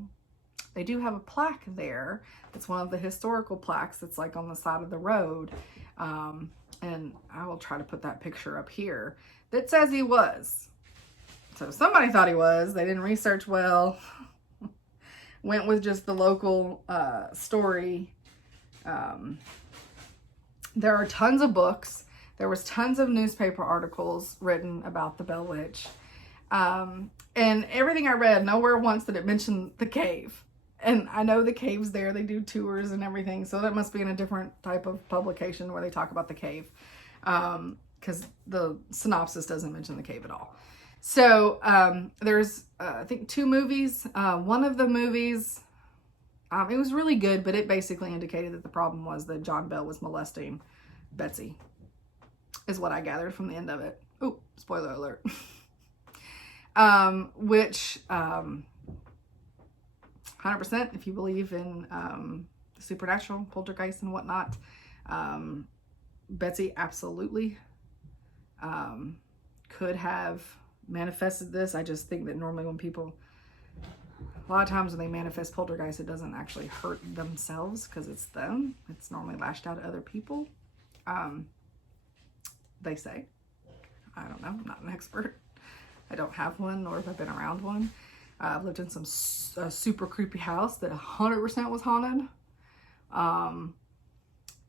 they do have a plaque there. It's one of the historical plaques that's on the side of the road. And I will try to put that picture up here that says he was. So somebody thought he was. They didn't research well. Went with just the local story. There are tons of books. There was tons of newspaper articles written about the Bell Witch. And everything I read, nowhere once did it mention the cave. And I know the cave's there. They do tours and everything. So that must be in a different type of publication where they talk about the cave. Because the synopsis doesn't mention the cave at all. So there's, I think, 2 movies. One of the movies, it was really good, but it basically indicated that the problem was that John Bell was molesting Betsy, is what I gathered from the end of it. Oh, spoiler alert. Which, 100%, if you believe in the supernatural, poltergeist and whatnot, Betsy absolutely could have manifested this. I just think that normally when people, a lot of times when they manifest poltergeist, it doesn't actually hurt themselves because it's them. It's normally lashed out at other people. They say. I don't know. I'm not an expert. I don't have one, nor have I been around one. I've lived in some super creepy house that 100% was haunted.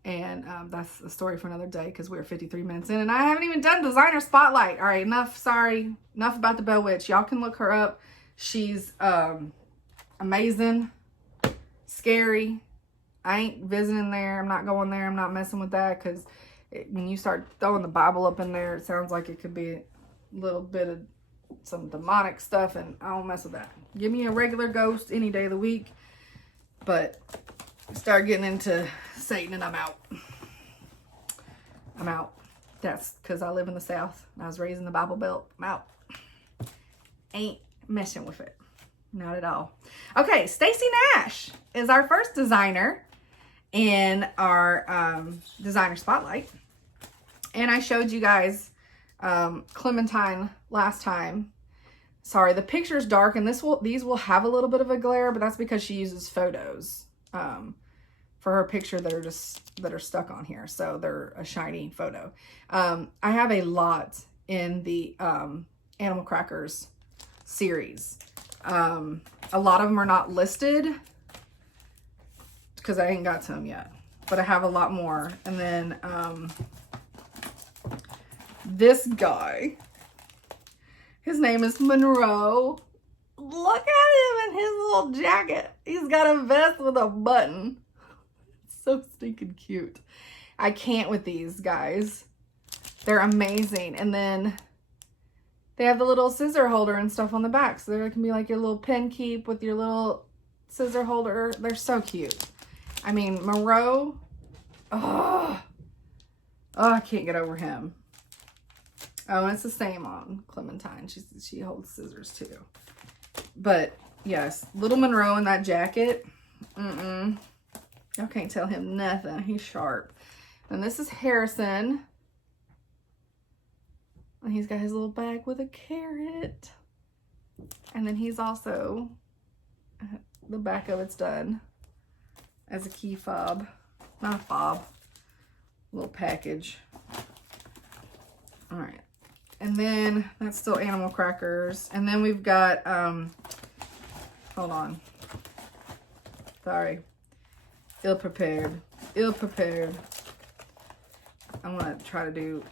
And that's a story for another day because we're 53 minutes in and I haven't even done designer spotlight. All right, enough about the Bell Witch. Y'all can look her up. She's amazing, scary. I ain't visiting there. I'm not going there. I'm not messing with that because when you start throwing the Bible up in there, it sounds like it could be a little bit of some demonic stuff, and I don't mess with that. Give me a regular ghost any day of the week, but start getting into Satan and I'm out. I'm out. That's because I live in the South and I was raised in the Bible Belt. I'm out. Ain't messing with it. Not at all. Okay, Stacy Nash is our first designer in our designer spotlight. And I showed you guys Clementine last time. Sorry, the picture's dark and these will have a little bit of a glare, but that's because she uses photos for her picture that are stuck on here. So they're a shiny photo. I have a lot in the Animal Crackers series. A lot of them are not listed because I ain't got to them yet, but I have a lot more. And then this guy, his name is Monroe. Look at him in his little jacket. He's got a vest with a button. So stinking cute. I can't with these guys. They're amazing. And then they have the little scissor holder and stuff on the back. So there can be like your little pen keep with your little scissor holder. They're so cute. I mean, Monroe. Oh, I can't get over him. Oh, and it's the same on Clementine. She holds scissors too. But yes, little Monroe in that jacket. Y'all can't tell him nothing. He's sharp. And this is Harrison. And he's got his little bag with a carrot. And then he's also, the back of it's done as a key fob. Not a fob. Little package. All right. And then that's still Animal Crackers. And then we've got, hold on. Sorry. Ill-prepared. Ill-prepared. I'm going to try to do.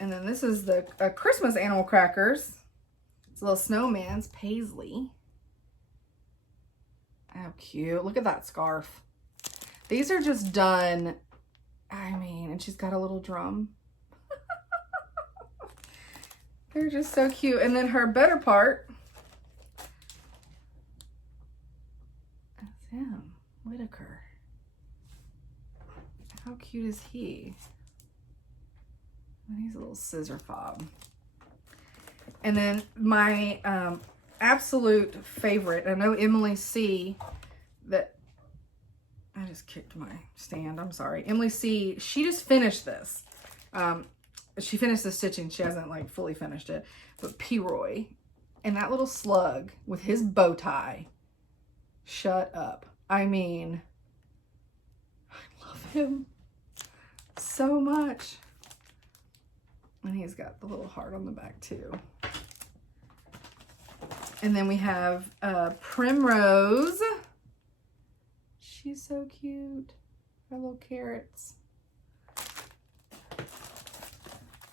And then this is the Christmas Animal Crackers. It's a little snowman's Paisley. How cute. Look at that scarf. These are just done. I mean, and she's got a little drum. They're just so cute. And then her better part. That's him. Whitaker. How cute is he? And he's a little scissor fob. And then my absolute favorite, I know Emily C, that I just kicked my stand, I'm sorry. Emily C, she just finished this. She finished the stitching, she hasn't like fully finished it. But P-Roy and that little slug with his bow tie. Shut up. I mean, I love him so much. And he's got the little heart on the back too. And then we have Primrose. She's so cute. Her little carrots.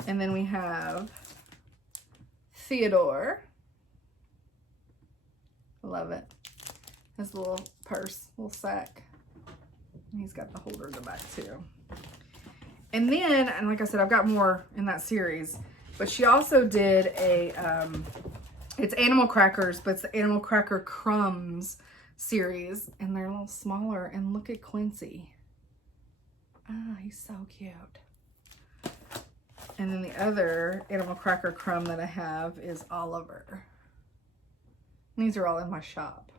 And then we have Theodore. I love it. His little purse, little sack. And he's got the holder in the back too. And then, and like I said, I've got more in that series, but she also did a, it's Animal Crackers, but it's the Animal Cracker Crumbs series, and they're a little smaller, and look at Quincy. Ah, he's so cute. And then the other Animal Cracker Crumb that I have is Oliver. And these are all in my shop.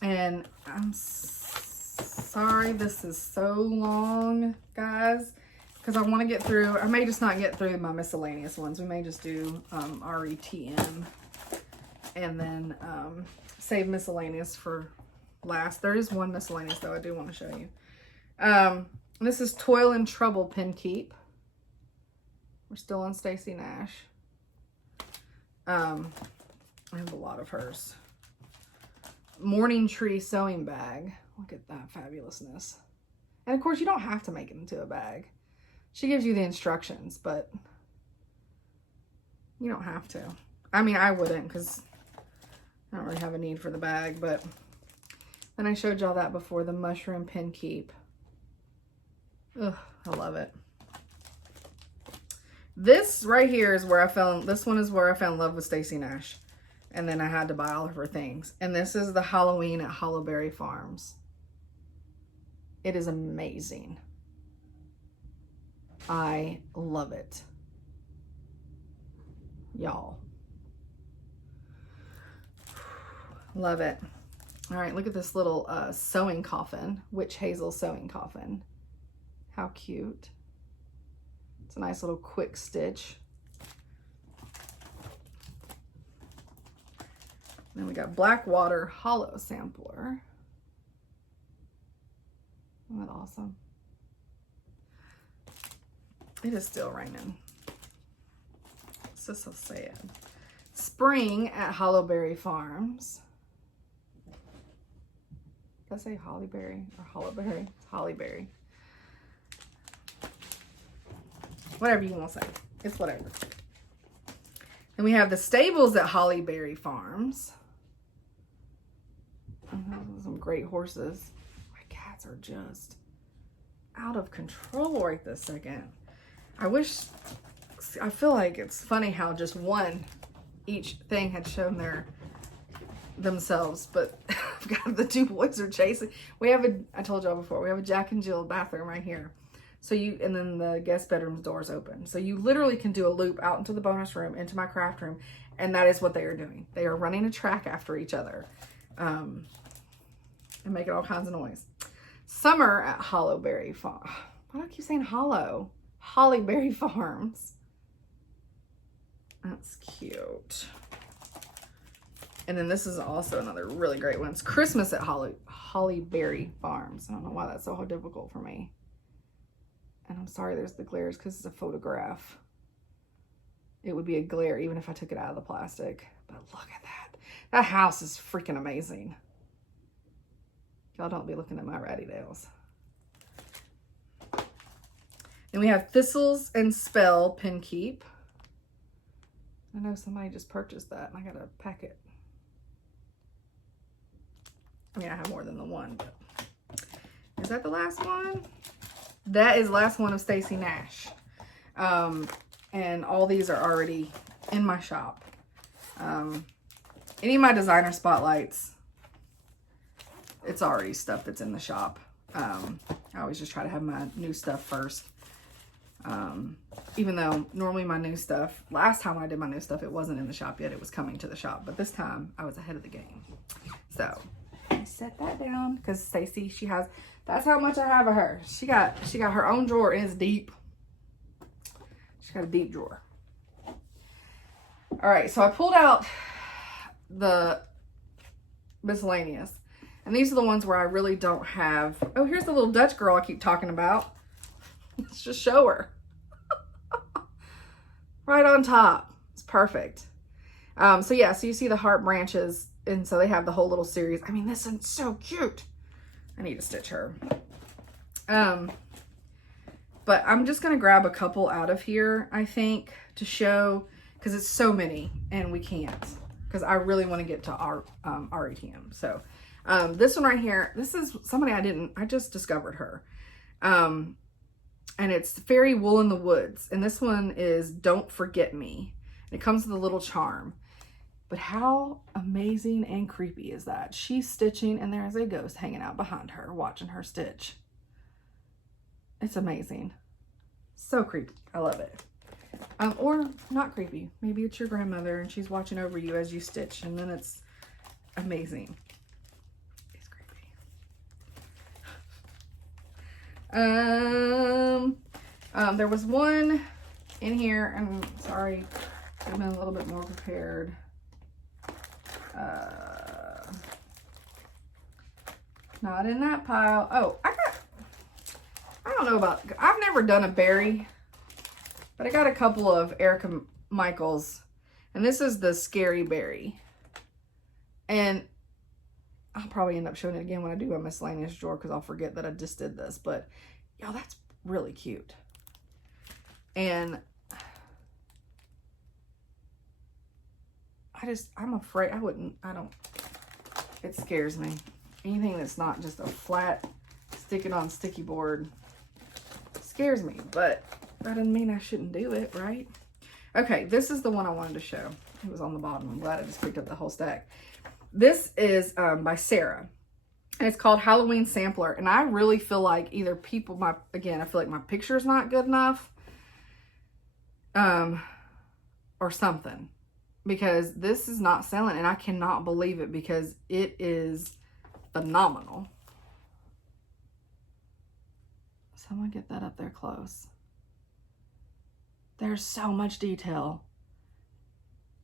And I'm sorry this is so long, guys, because I want to get through. I may just not get through my miscellaneous ones. We may just do AuryTM and then save miscellaneous for last. There is one miscellaneous though I do want to show you. This is Toil and Trouble Pin Keep. We're still on Stacy Nash. I have a lot of hers. morning tree sewing bag. Look at that fabulousness. And of course, you don't have to make it into a bag. She gives you the instructions, but you don't have to. I mean, I wouldn't, because I don't really have a need for the bag, but then I showed y'all that before, the mushroom pin keep. Ugh, I love it. This right here is where this one is where I fell in love with Stacy Nash. And then I had to buy all of her things. And this is the Halloween at Hollowberry Farms. It is amazing. I love it. Y'all. Love it. All right, look at this little sewing coffin, witch hazel sewing coffin. How cute. It's a nice little quick stitch. Then we got Blackwater hollow sampler. Isn't that awesome? It is still raining. It's just so sad. Spring at Hollowberry Farms. Did I say Hollyberry or Hollowberry? It's Hollyberry. Whatever you want to say. It's whatever. And we have the stables at Hollyberry Farms. Some great horses. My cats are just out of control right this second. I feel like it's funny how just each thing had shown themselves, but I've got the two boys are chasing. I told y'all before, we have a Jack and Jill bathroom right here. So and then the guest bedroom's door's open. So you literally can do a loop out into the bonus room, into my craft room, and that is what they are doing. They are running a track after each other, and making all kinds of noise. Summer at Hollowberry Farm. Why do I keep saying hollow? Hollyberry Farms. That's cute. And then this is also another really great one. It's Christmas at Hollyberry Farms. I don't know why that's so difficult for me. And I'm sorry there's the glares because it's a photograph. It would be a glare even if I took it out of the plastic. But look at that. That house is freaking amazing. Y'all don't be looking at my ratty nails. Then we have Thistles and Spell pin keep. I know somebody just purchased that and I gotta pack it. I mean, I have more than the one, but is that the last one? That is the last one of Stacy Nash. And all these are already in my shop. Any of my designer spotlights, it's already stuff that's in the shop. I always just try to have my new stuff first. Even though normally my new stuff, last time I did my new stuff, it wasn't in the shop yet. It was coming to the shop. But this time I was ahead of the game. So I set that down because Stacy, that's how much I have of her. She got her own drawer and it's deep. She's got a deep drawer. All right, so I pulled out the Miscellaneous. And these are the ones where I really don't have. Oh, here's the little Dutch girl I keep talking about. Let's just show her. Right on top. It's perfect. So yeah, so you see the heart branches. And so they have the whole little series. I mean, this one's so cute. I need to stitch her. But I'm just going to grab a couple out of here, I think, to show. Because it's so many. And we can't. Because I really want to get to our AuryTM. So this one right here. This is somebody I just discovered her. And it's Fairy Wool in the Woods. And this one is Don't Forget Me. It comes with a little charm. But how amazing and creepy is that? She's stitching and there is a ghost hanging out behind her, watching her stitch. It's amazing. So creepy. I love it. Or not creepy. Maybe it's your grandmother and she's watching over you as you stitch. And then it's amazing. It's creepy. There was one in here, and sorry, I've been a little bit more prepared. Not in that pile. Oh, I don't know about, I've never done a berry, but I got a couple of Erica Michaels, and this is the Scary Berry. And I'll probably end up showing it again when I do my miscellaneous drawer because I'll forget that I just did this. But, y'all, that's really cute. And I'm afraid it scares me. Anything that's not just a flat, stick it on sticky board scares me. But that doesn't mean I shouldn't do it, right? Okay, this is the one I wanted to show. It was on the bottom. I'm glad I just picked up the whole stack. This is by Sara, and it's called Halloween Sampler. And I really feel like either again, I feel like my picture's not good enough, or something, because this is not selling, and I cannot believe it because it is phenomenal. So I'm gonna get that up there close. There's so much detail,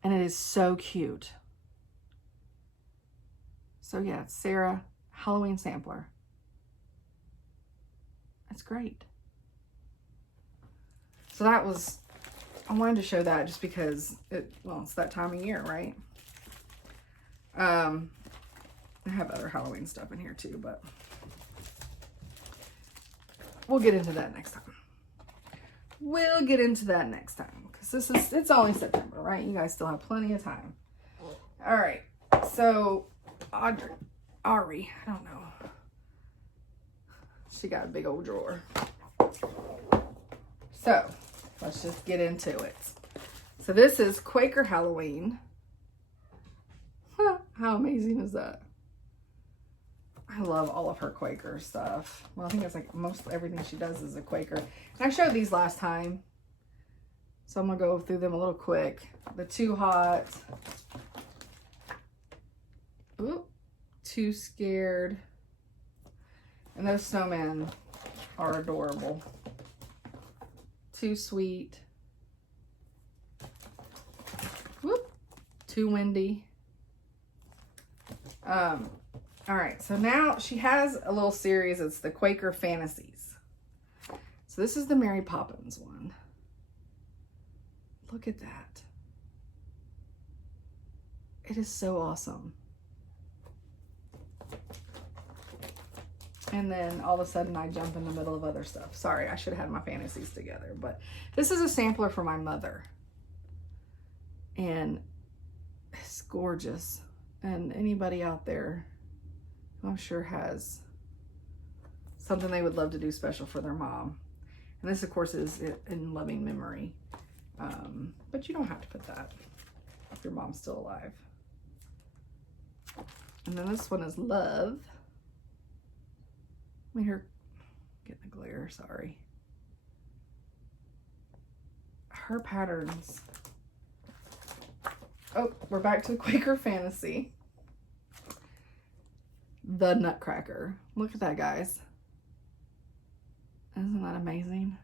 and it is so cute. So yeah, it's Sara Halloween Sampler. That's great. So I wanted to show that just because it's that time of year, right? I have other Halloween stuff in here too, but we'll get into that next time. We'll get into that next time because it's only September, right? You guys still have plenty of time. All right, so Audrey, I don't know. She got a big old drawer. So let's just get into it. So this is Quaker Halloween. How amazing is that? I love all of her Quaker stuff. Well, I think it's like most everything she does is a Quaker. And I showed these last time, so I'm gonna go through them a little quick. The Too Hot. Ooh, Too Scared. And those snowmen are adorable. Too Sweet. Whoop. Too Windy. All right, so now she has a little series. It's the Quaker Fantasies. So this is the Mary Poppins one. Look at that. It is so awesome. And then all of a sudden I jump in the middle of other stuff. Sorry, I should have had my fantasies together. But this is a sampler for my mother. And it's gorgeous. And anybody out there who I'm sure has something they would love to do special for their mom. And this, of course, is in loving memory. But you don't have to put that if your mom's still alive. And then this one is Love. Let me hear, get the glare, sorry. Her patterns. Oh, we're back to the Quaker Fantasy. The Nutcracker. Look at that, guys. Isn't that amazing?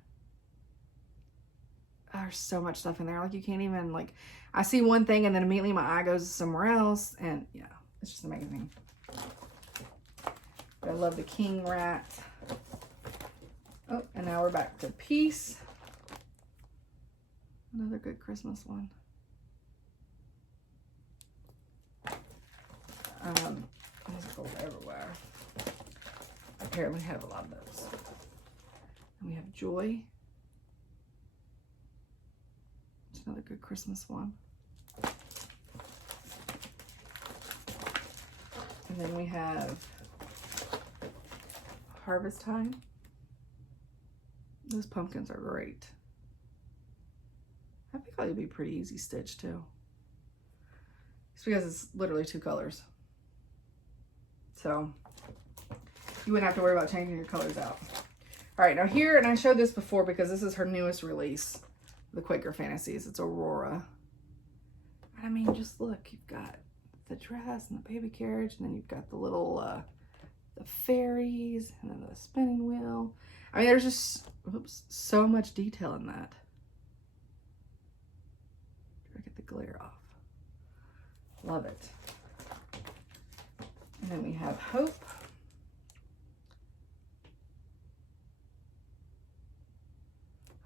There's so much stuff in there. Like, you can't even, like, I see one thing and then immediately my eye goes somewhere else. And yeah, it's just amazing. I love the King Rat. Oh, and now we're back to Peace. Another good Christmas one. Those go everywhere. Apparently have a lot of those. And we have Joy. It's another good Christmas one. And then we have Harvest Time. Those pumpkins are great. I think they'll be pretty easy stitch too. It's because it's literally 2 colors. So you wouldn't have to worry about changing your colors out. All right, now here, and I showed this before because this is her newest release, the Quaker Fantasies. It's Aurora. And I mean, just look, you've got the dress and the baby carriage, and then you've got the little, the fairies, and then the spinning wheel. I mean, there's just, oops, so much detail in that. Try to get the glare off. Love it. And then we have Hope.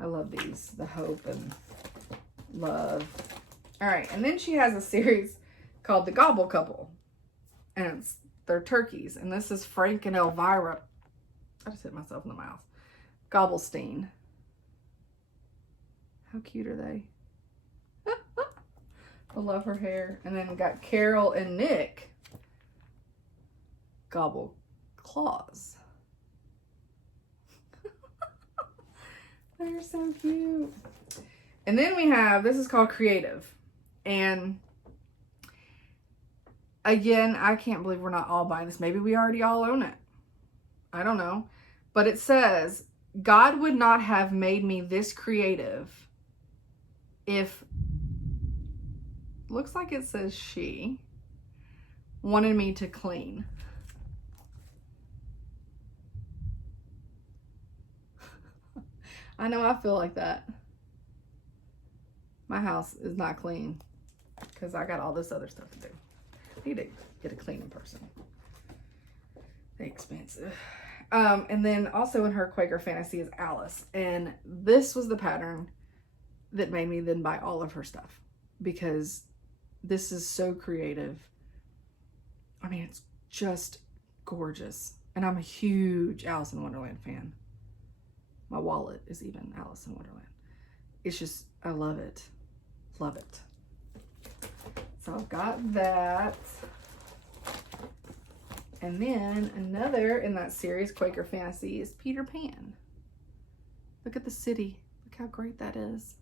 I love these, the Hope and Love. All right, and then she has a series called The Gobble Couple. And it's they're turkeys. And this is Frank and Elvira. I just hit myself in the mouth. Gobblestein. How cute are they? I love her hair. And then we got Carol and Nick. Gobble Claws. They're so cute. And then we have, this is called Creative. And again, I can't believe we're not all buying this. Maybe we already all own it. I don't know. But it says, God would not have made me this creative if, looks like it says she, wanted me to clean. I know I feel like that. My house is not clean because I got all this other stuff to do. I need to get a cleaning person. They're expensive. And then also in her Quaker fantasy is Alice. And this was the pattern that made me then buy all of her stuff, because this is so creative. I mean, it's just gorgeous. And I'm a huge Alice in Wonderland fan. My wallet is even Alice in Wonderland. It's just, I love it. Love it. So I've got that. And then another in that series, Quaker Fantasy, is Peter Pan. Look at the city. Look how great that is.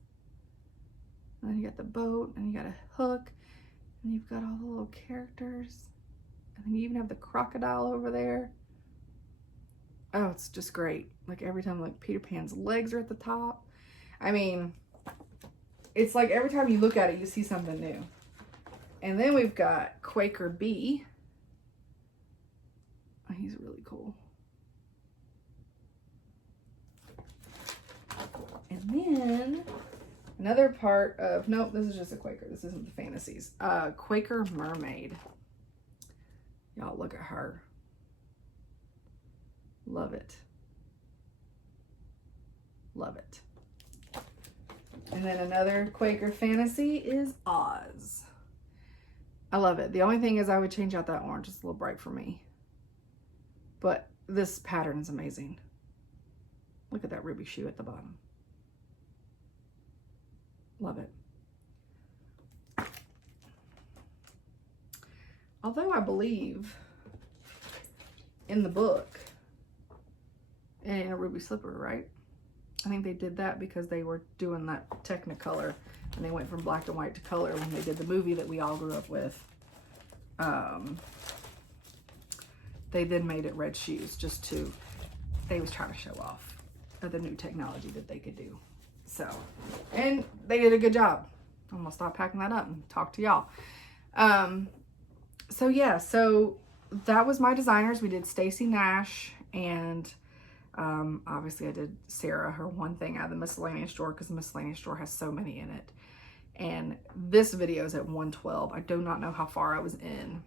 And then you got the boat, and you got a hook, and you've got all the little characters. And then you even have the crocodile over there. Oh, it's just great. Like every time, like Peter Pan's legs are at the top. I mean, it's like every time you look at it, you see something new. And then we've got Quaker Bee. Oh, he's really cool. And then another part of, nope, this is just a Quaker. This isn't the fantasies. Quaker Mermaid. Y'all look at her. Love it. Love it. And then another Quaker fantasy is Oz. I love it. The only thing is I would change out that orange. It's a little bright for me. But this pattern is amazing. Look at that ruby shoe at the bottom. Love it. Although I believe in the book, and a ruby slipper, right? I think they did that because they were doing that Technicolor, and they went from black and white to color when they did the movie that we all grew up with. They then made it red shoes just to, they was trying to show off the new technology that they could do. So, and they did a good job. I'm gonna stop packing that up and talk to y'all. So yeah, so that was my designers. We did Stacy Nash, and obviously I did Sarah, her one thing out of the Miscellaneous drawer, because the Miscellaneous drawer has so many in it. And this video is at 112. I do not know how far I was in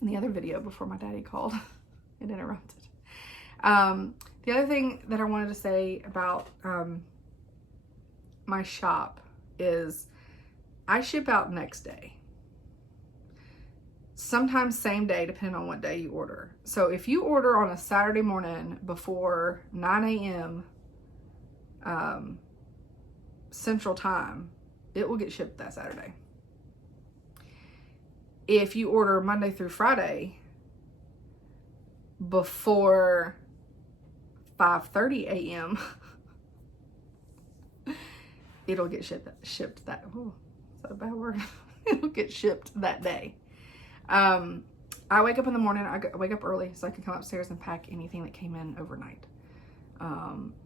the other video before my daddy called and interrupted. The other thing that I wanted to say about my shop is I ship out next day. Sometimes same day, depending on what day you order. So if you order on a Saturday morning before 9 a.m. Central Time, it will get shipped that Saturday. If you order Monday through Friday before 5:30 a.m., it'll get shipped that, oh, is that a bad word? It'll get shipped that day. I wake up in the morning, I wake up early so I can come upstairs and pack anything that came in overnight.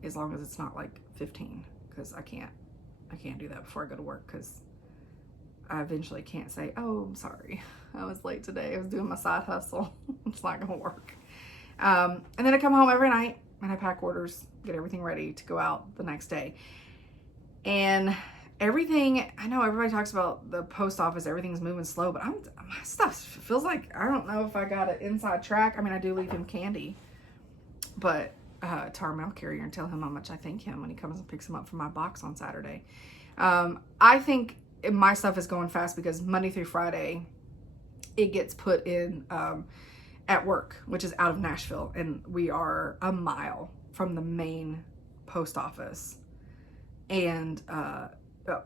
As long as it's not like 15, because I can't do that before I go to work, because I eventually can't say, oh, I'm sorry, I was late today, I was doing my side hustle. It's not gonna work. And then I come home every night and I pack orders, get everything ready to go out the next day. And everything, I know everybody talks about the post office, everything's moving slow, but my stuff feels like, I don't know if I got an inside track. I mean, I do leave him candy, but to our mail carrier and tell him how much I thank him when he comes and picks him up from my box on Saturday. I think my stuff is going fast because Monday through Friday, it gets put in at work, which is out of Nashville, and we are a mile from the main post office. And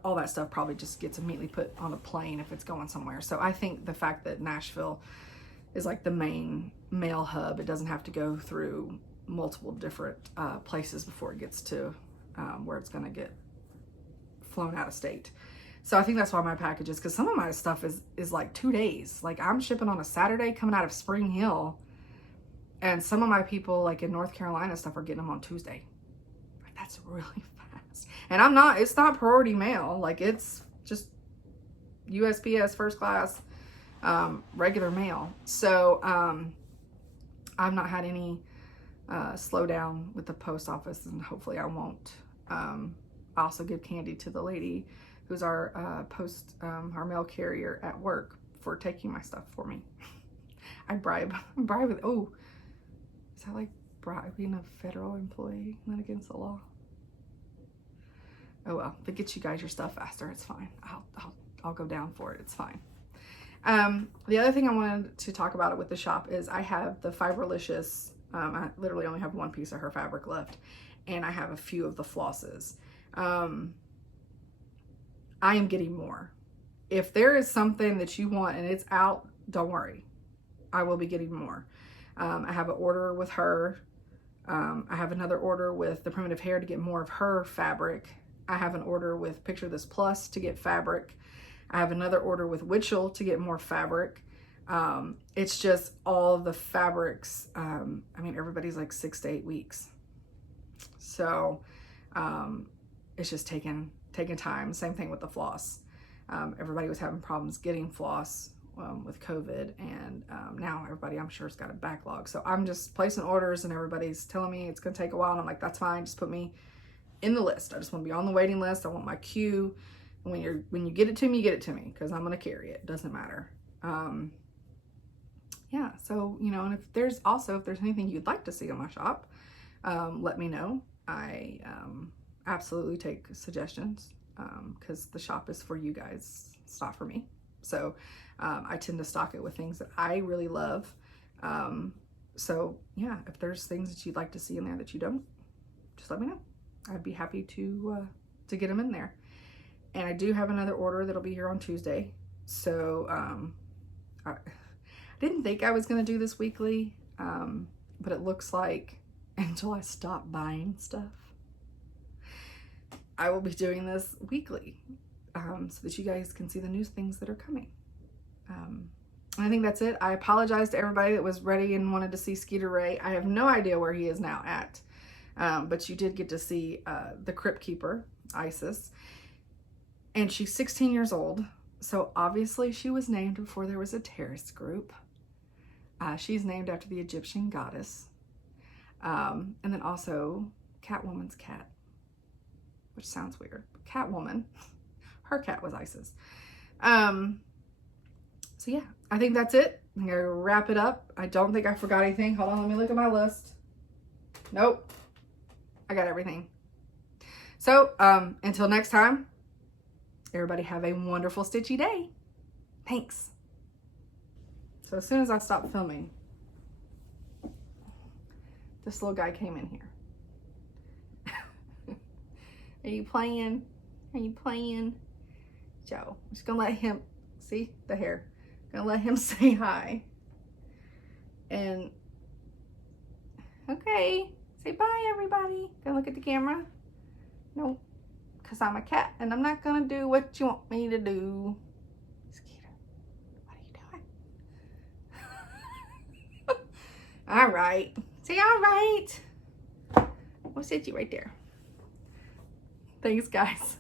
all that stuff probably just gets immediately put on a plane if it's going somewhere. So I think the fact that Nashville is like the main mail hub, it doesn't have to go through multiple different places before it gets to where it's going to get flown out of state. So I think that's why my packages, because some of my stuff is like 2 days. Like I'm shipping on a Saturday coming out of Spring Hill, and some of my people like in North Carolina stuff are getting them on Tuesday. Like that's really fast. And it's not priority mail. Like it's just USPS first class regular mail. So I've not had any slowdown with the post office, and hopefully I won't. I also give candy to the lady who's our our mail carrier at work for taking my stuff for me. I bribe with, oh, is that like bribing a federal employee? Not against the law. Oh well, if it gets you guys your stuff faster, it's fine. I'll go down for it. It's fine. The other thing I wanted to talk about it with the shop is I have the Fiberlicious. I literally only have one piece of her fabric left, and I have a few of the flosses. I am getting more. If there is something that you want and it's out, don't worry. I will be getting more. I have an order with her. I have another order with the Primitive Hair to get more of her fabric. I have an order with Picture This Plus to get fabric. I have another order with Witchell to get more fabric. It's just all the fabrics. I mean, everybody's like 6 to 8 weeks. So it's just taking time. Same thing with the floss. Everybody was having problems getting floss with COVID, and now everybody, I'm sure, has got a backlog. So I'm just placing orders, and everybody's telling me it's going to take a while, and I'm like, that's fine. Just put me in the list. I just want to be on the waiting list. I want my queue. And when you get it to me, you get it to me, because I'm going to carry it. Doesn't matter. Yeah. So, you know, and if there's anything you'd like to see in my shop, let me know. I absolutely take suggestions, because the shop is for you guys. It's not for me. So I tend to stock it with things that I really love. So yeah, if there's things that you'd like to see in there that you don't, just let me know. I'd be happy to get them in there. And I do have another order that'll be here on Tuesday. So I didn't think I was going to do this weekly, but it looks like until I stop buying stuff, I will be doing this weekly, so that you guys can see the new things that are coming. I think that's it. I apologize to everybody that was ready and wanted to see Skeeter Ray. I have no idea where he is now at, but you did get to see the Crypt Keeper, Isis, and she's 16 years old, so obviously she was named before there was a terrorist group. She's named after the Egyptian goddess, and then also Catwoman's cat, which sounds weird. Catwoman, her cat was Isis. So yeah, I think that's it. I'm gonna wrap it up. I don't think I forgot anything. Hold on, let me look at my list. Nope, I got everything. So until next time, everybody have a wonderful stitchy day. Thanks. So as soon as I stopped filming, this little guy came in here. Are you playing? Are you playing? Joe, I'm just gonna let him, see the hair. Gonna let him say hi. And, okay, say bye everybody. Gonna look at the camera? No, because I'm a cat and I'm not gonna do what you want me to do. Skeeter, what are you doing? All right, say all right. We'll sit you right there. Thanks, guys.